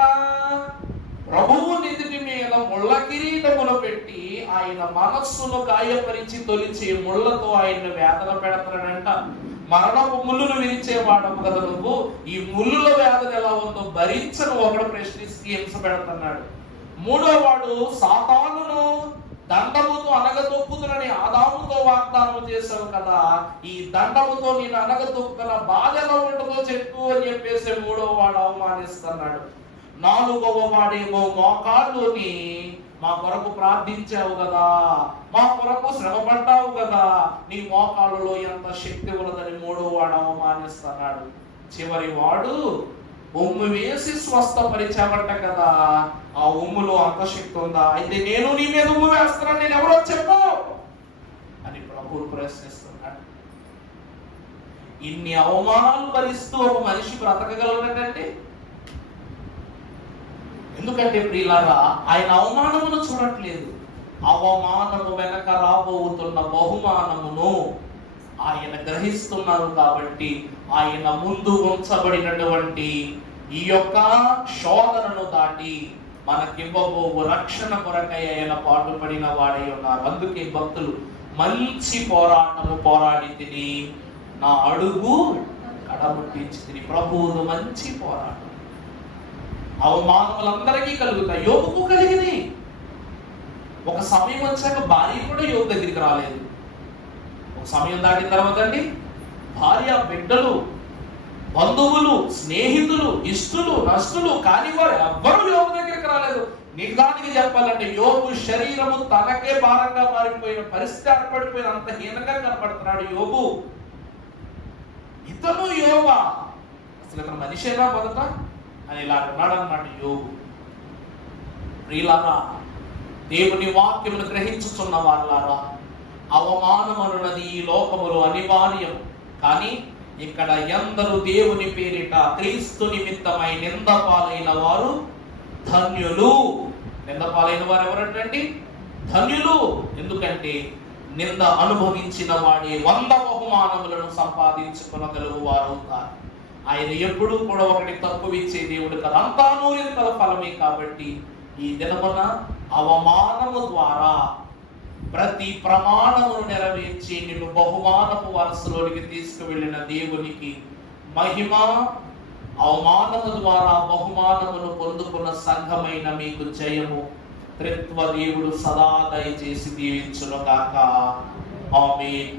ప్రభువు నిధిటి మీద ముళ్ళ కిరీటమును పెట్టి ఆయన మనస్సును గాయపరిచి తొలిచి ముళ్ళతో ఆయన వేదన పెడతాడంట. మరణపు ముళ్ళును విరిచేవాడము కదా నువ్వు, ఈ ముళ్ళుల వేదన ఎలా ఉందో భరించను ఒకడు ప్రశ్నిస్తూ హింస పెడుతున్నాడు. మూడో వాడు సాతానును దండముతో అనగదొక్కుతునని ఆదాముతో వాగ్దానం చేశావు కదా, ఈ దండముతో నేను అనగదొక్కుతున్న బాధ ఎలా ఉంటుందో చెప్పు అని చెప్పేసి మూడో వాడు అవమానిస్తున్నాడు. నాలుగవ వాడేమో మోకాళ్ళుని మా కొరకు ప్రార్థించావు కదా, మా కొరకు శ్రమపడ్డావు కదా, నీ మోకాళ్ళలో ఎంత శక్తి ఉన్నదని మూడో వాడు అవమానిస్తున్నాడు. చివరి వాడు ఉమ్ము వేసి స్వస్థపరిచావంట కదా, ఆ ఉమ్ములో అంత శక్తి ఉందా? అయితే నేను నీ మీద ఉమ్ము వేస్తున్నాను, నేను ఎవరో చెప్పు అని ప్రభువు ప్రశ్నిస్తున్నాడు. ఇన్ని అవమానాలు భరిస్తూ ఒక మనిషి బ్రతకగలరంటే, ఎందుకంటే ప్రియులారా ఆయన అవమానమును చూడట్లేదు, అవమానము వెనక రాబోతున్న బహుమానమును ఆయన గ్రహిస్తున్నారు. కాబట్టి ఆయన ముందు ఉంచబడినటువంటి ఈ యొక్క శోధనను దాటి మనకివ్వబోవు రక్షణ కొరకై ఆయన పాటుపడిన వాడై ఉన్నారు. అందుకే భక్తులు మంచి పోరాటము పోరాడి తిని నా అడుగు కడముట్టించి తిని. ప్రభువును మంచి పోరాటం. అవమానములందరికీ కలుగుతాయి, యోగుకు కలిగింది. ఒక సమయం వచ్చాక భార్య కూడా యోగు దగ్గరికి రాలేదు. ఒక సమయం దాటిన తర్వాత అండి భార్య, బిడ్డలు, బంధువులు, స్నేహితులు, ఇష్టులు, నష్టులు కాని వారు ఎవ్వరూ యోగు దగ్గరికి రాలేదు. నిజానికి చెప్పాలంటే యోగు శరీరము తనకే భారంగా మారిపోయిన పరిస్థితి ఏర్పడిపోయిన అంత హీనంగా కనపడుతున్నాడు యోగు. ఇతను యోగా అసలు ఇతను మనిషేనా మొదట అని ఇలా ఉన్నాడు అన్నమాట యోగు. ప్రియులారా, దేవుని వాక్యమును గ్రహించుతున్న వాళ్ళారా, అవమానం అనున్నది ఈ లోకములో అనివార్యం. కానీ ఇక్కడ ఎందరూ దేవుని పేరిట క్రీస్తు నిమిత్తమై నిందపాలైన వారు ధన్యులు. నిందపాలైన వారు ఎవరంటండి? ధన్యులు. ఎందుకంటే నింద అనుభవించిన వాడే 100 బహుమానములను సంపాదించుకొనగలుగు వారు అవుతారు. ఆయన ఎప్పుడూ కూడా ఒకటి తక్కువ ఇచ్చే దేవుడు కదా, అంతా నూరింతల ఫలమే. కాబట్టి ఈ దినమున అవమానము ద్వారా ప్రతి ప్రమాణమును నెరవేర్చి నిన్ను బహుమానపు వరుసలోనికి తీసుకువెళ్ళిన దేవునికి మహిమ, అవమానము ద్వారా బహుమానమును పొందుకున్న సంఘమైన మీకు జయము త్రిత్వ దేవుడు సదా దయచేసి దీవించును గాక. ఆమేన్.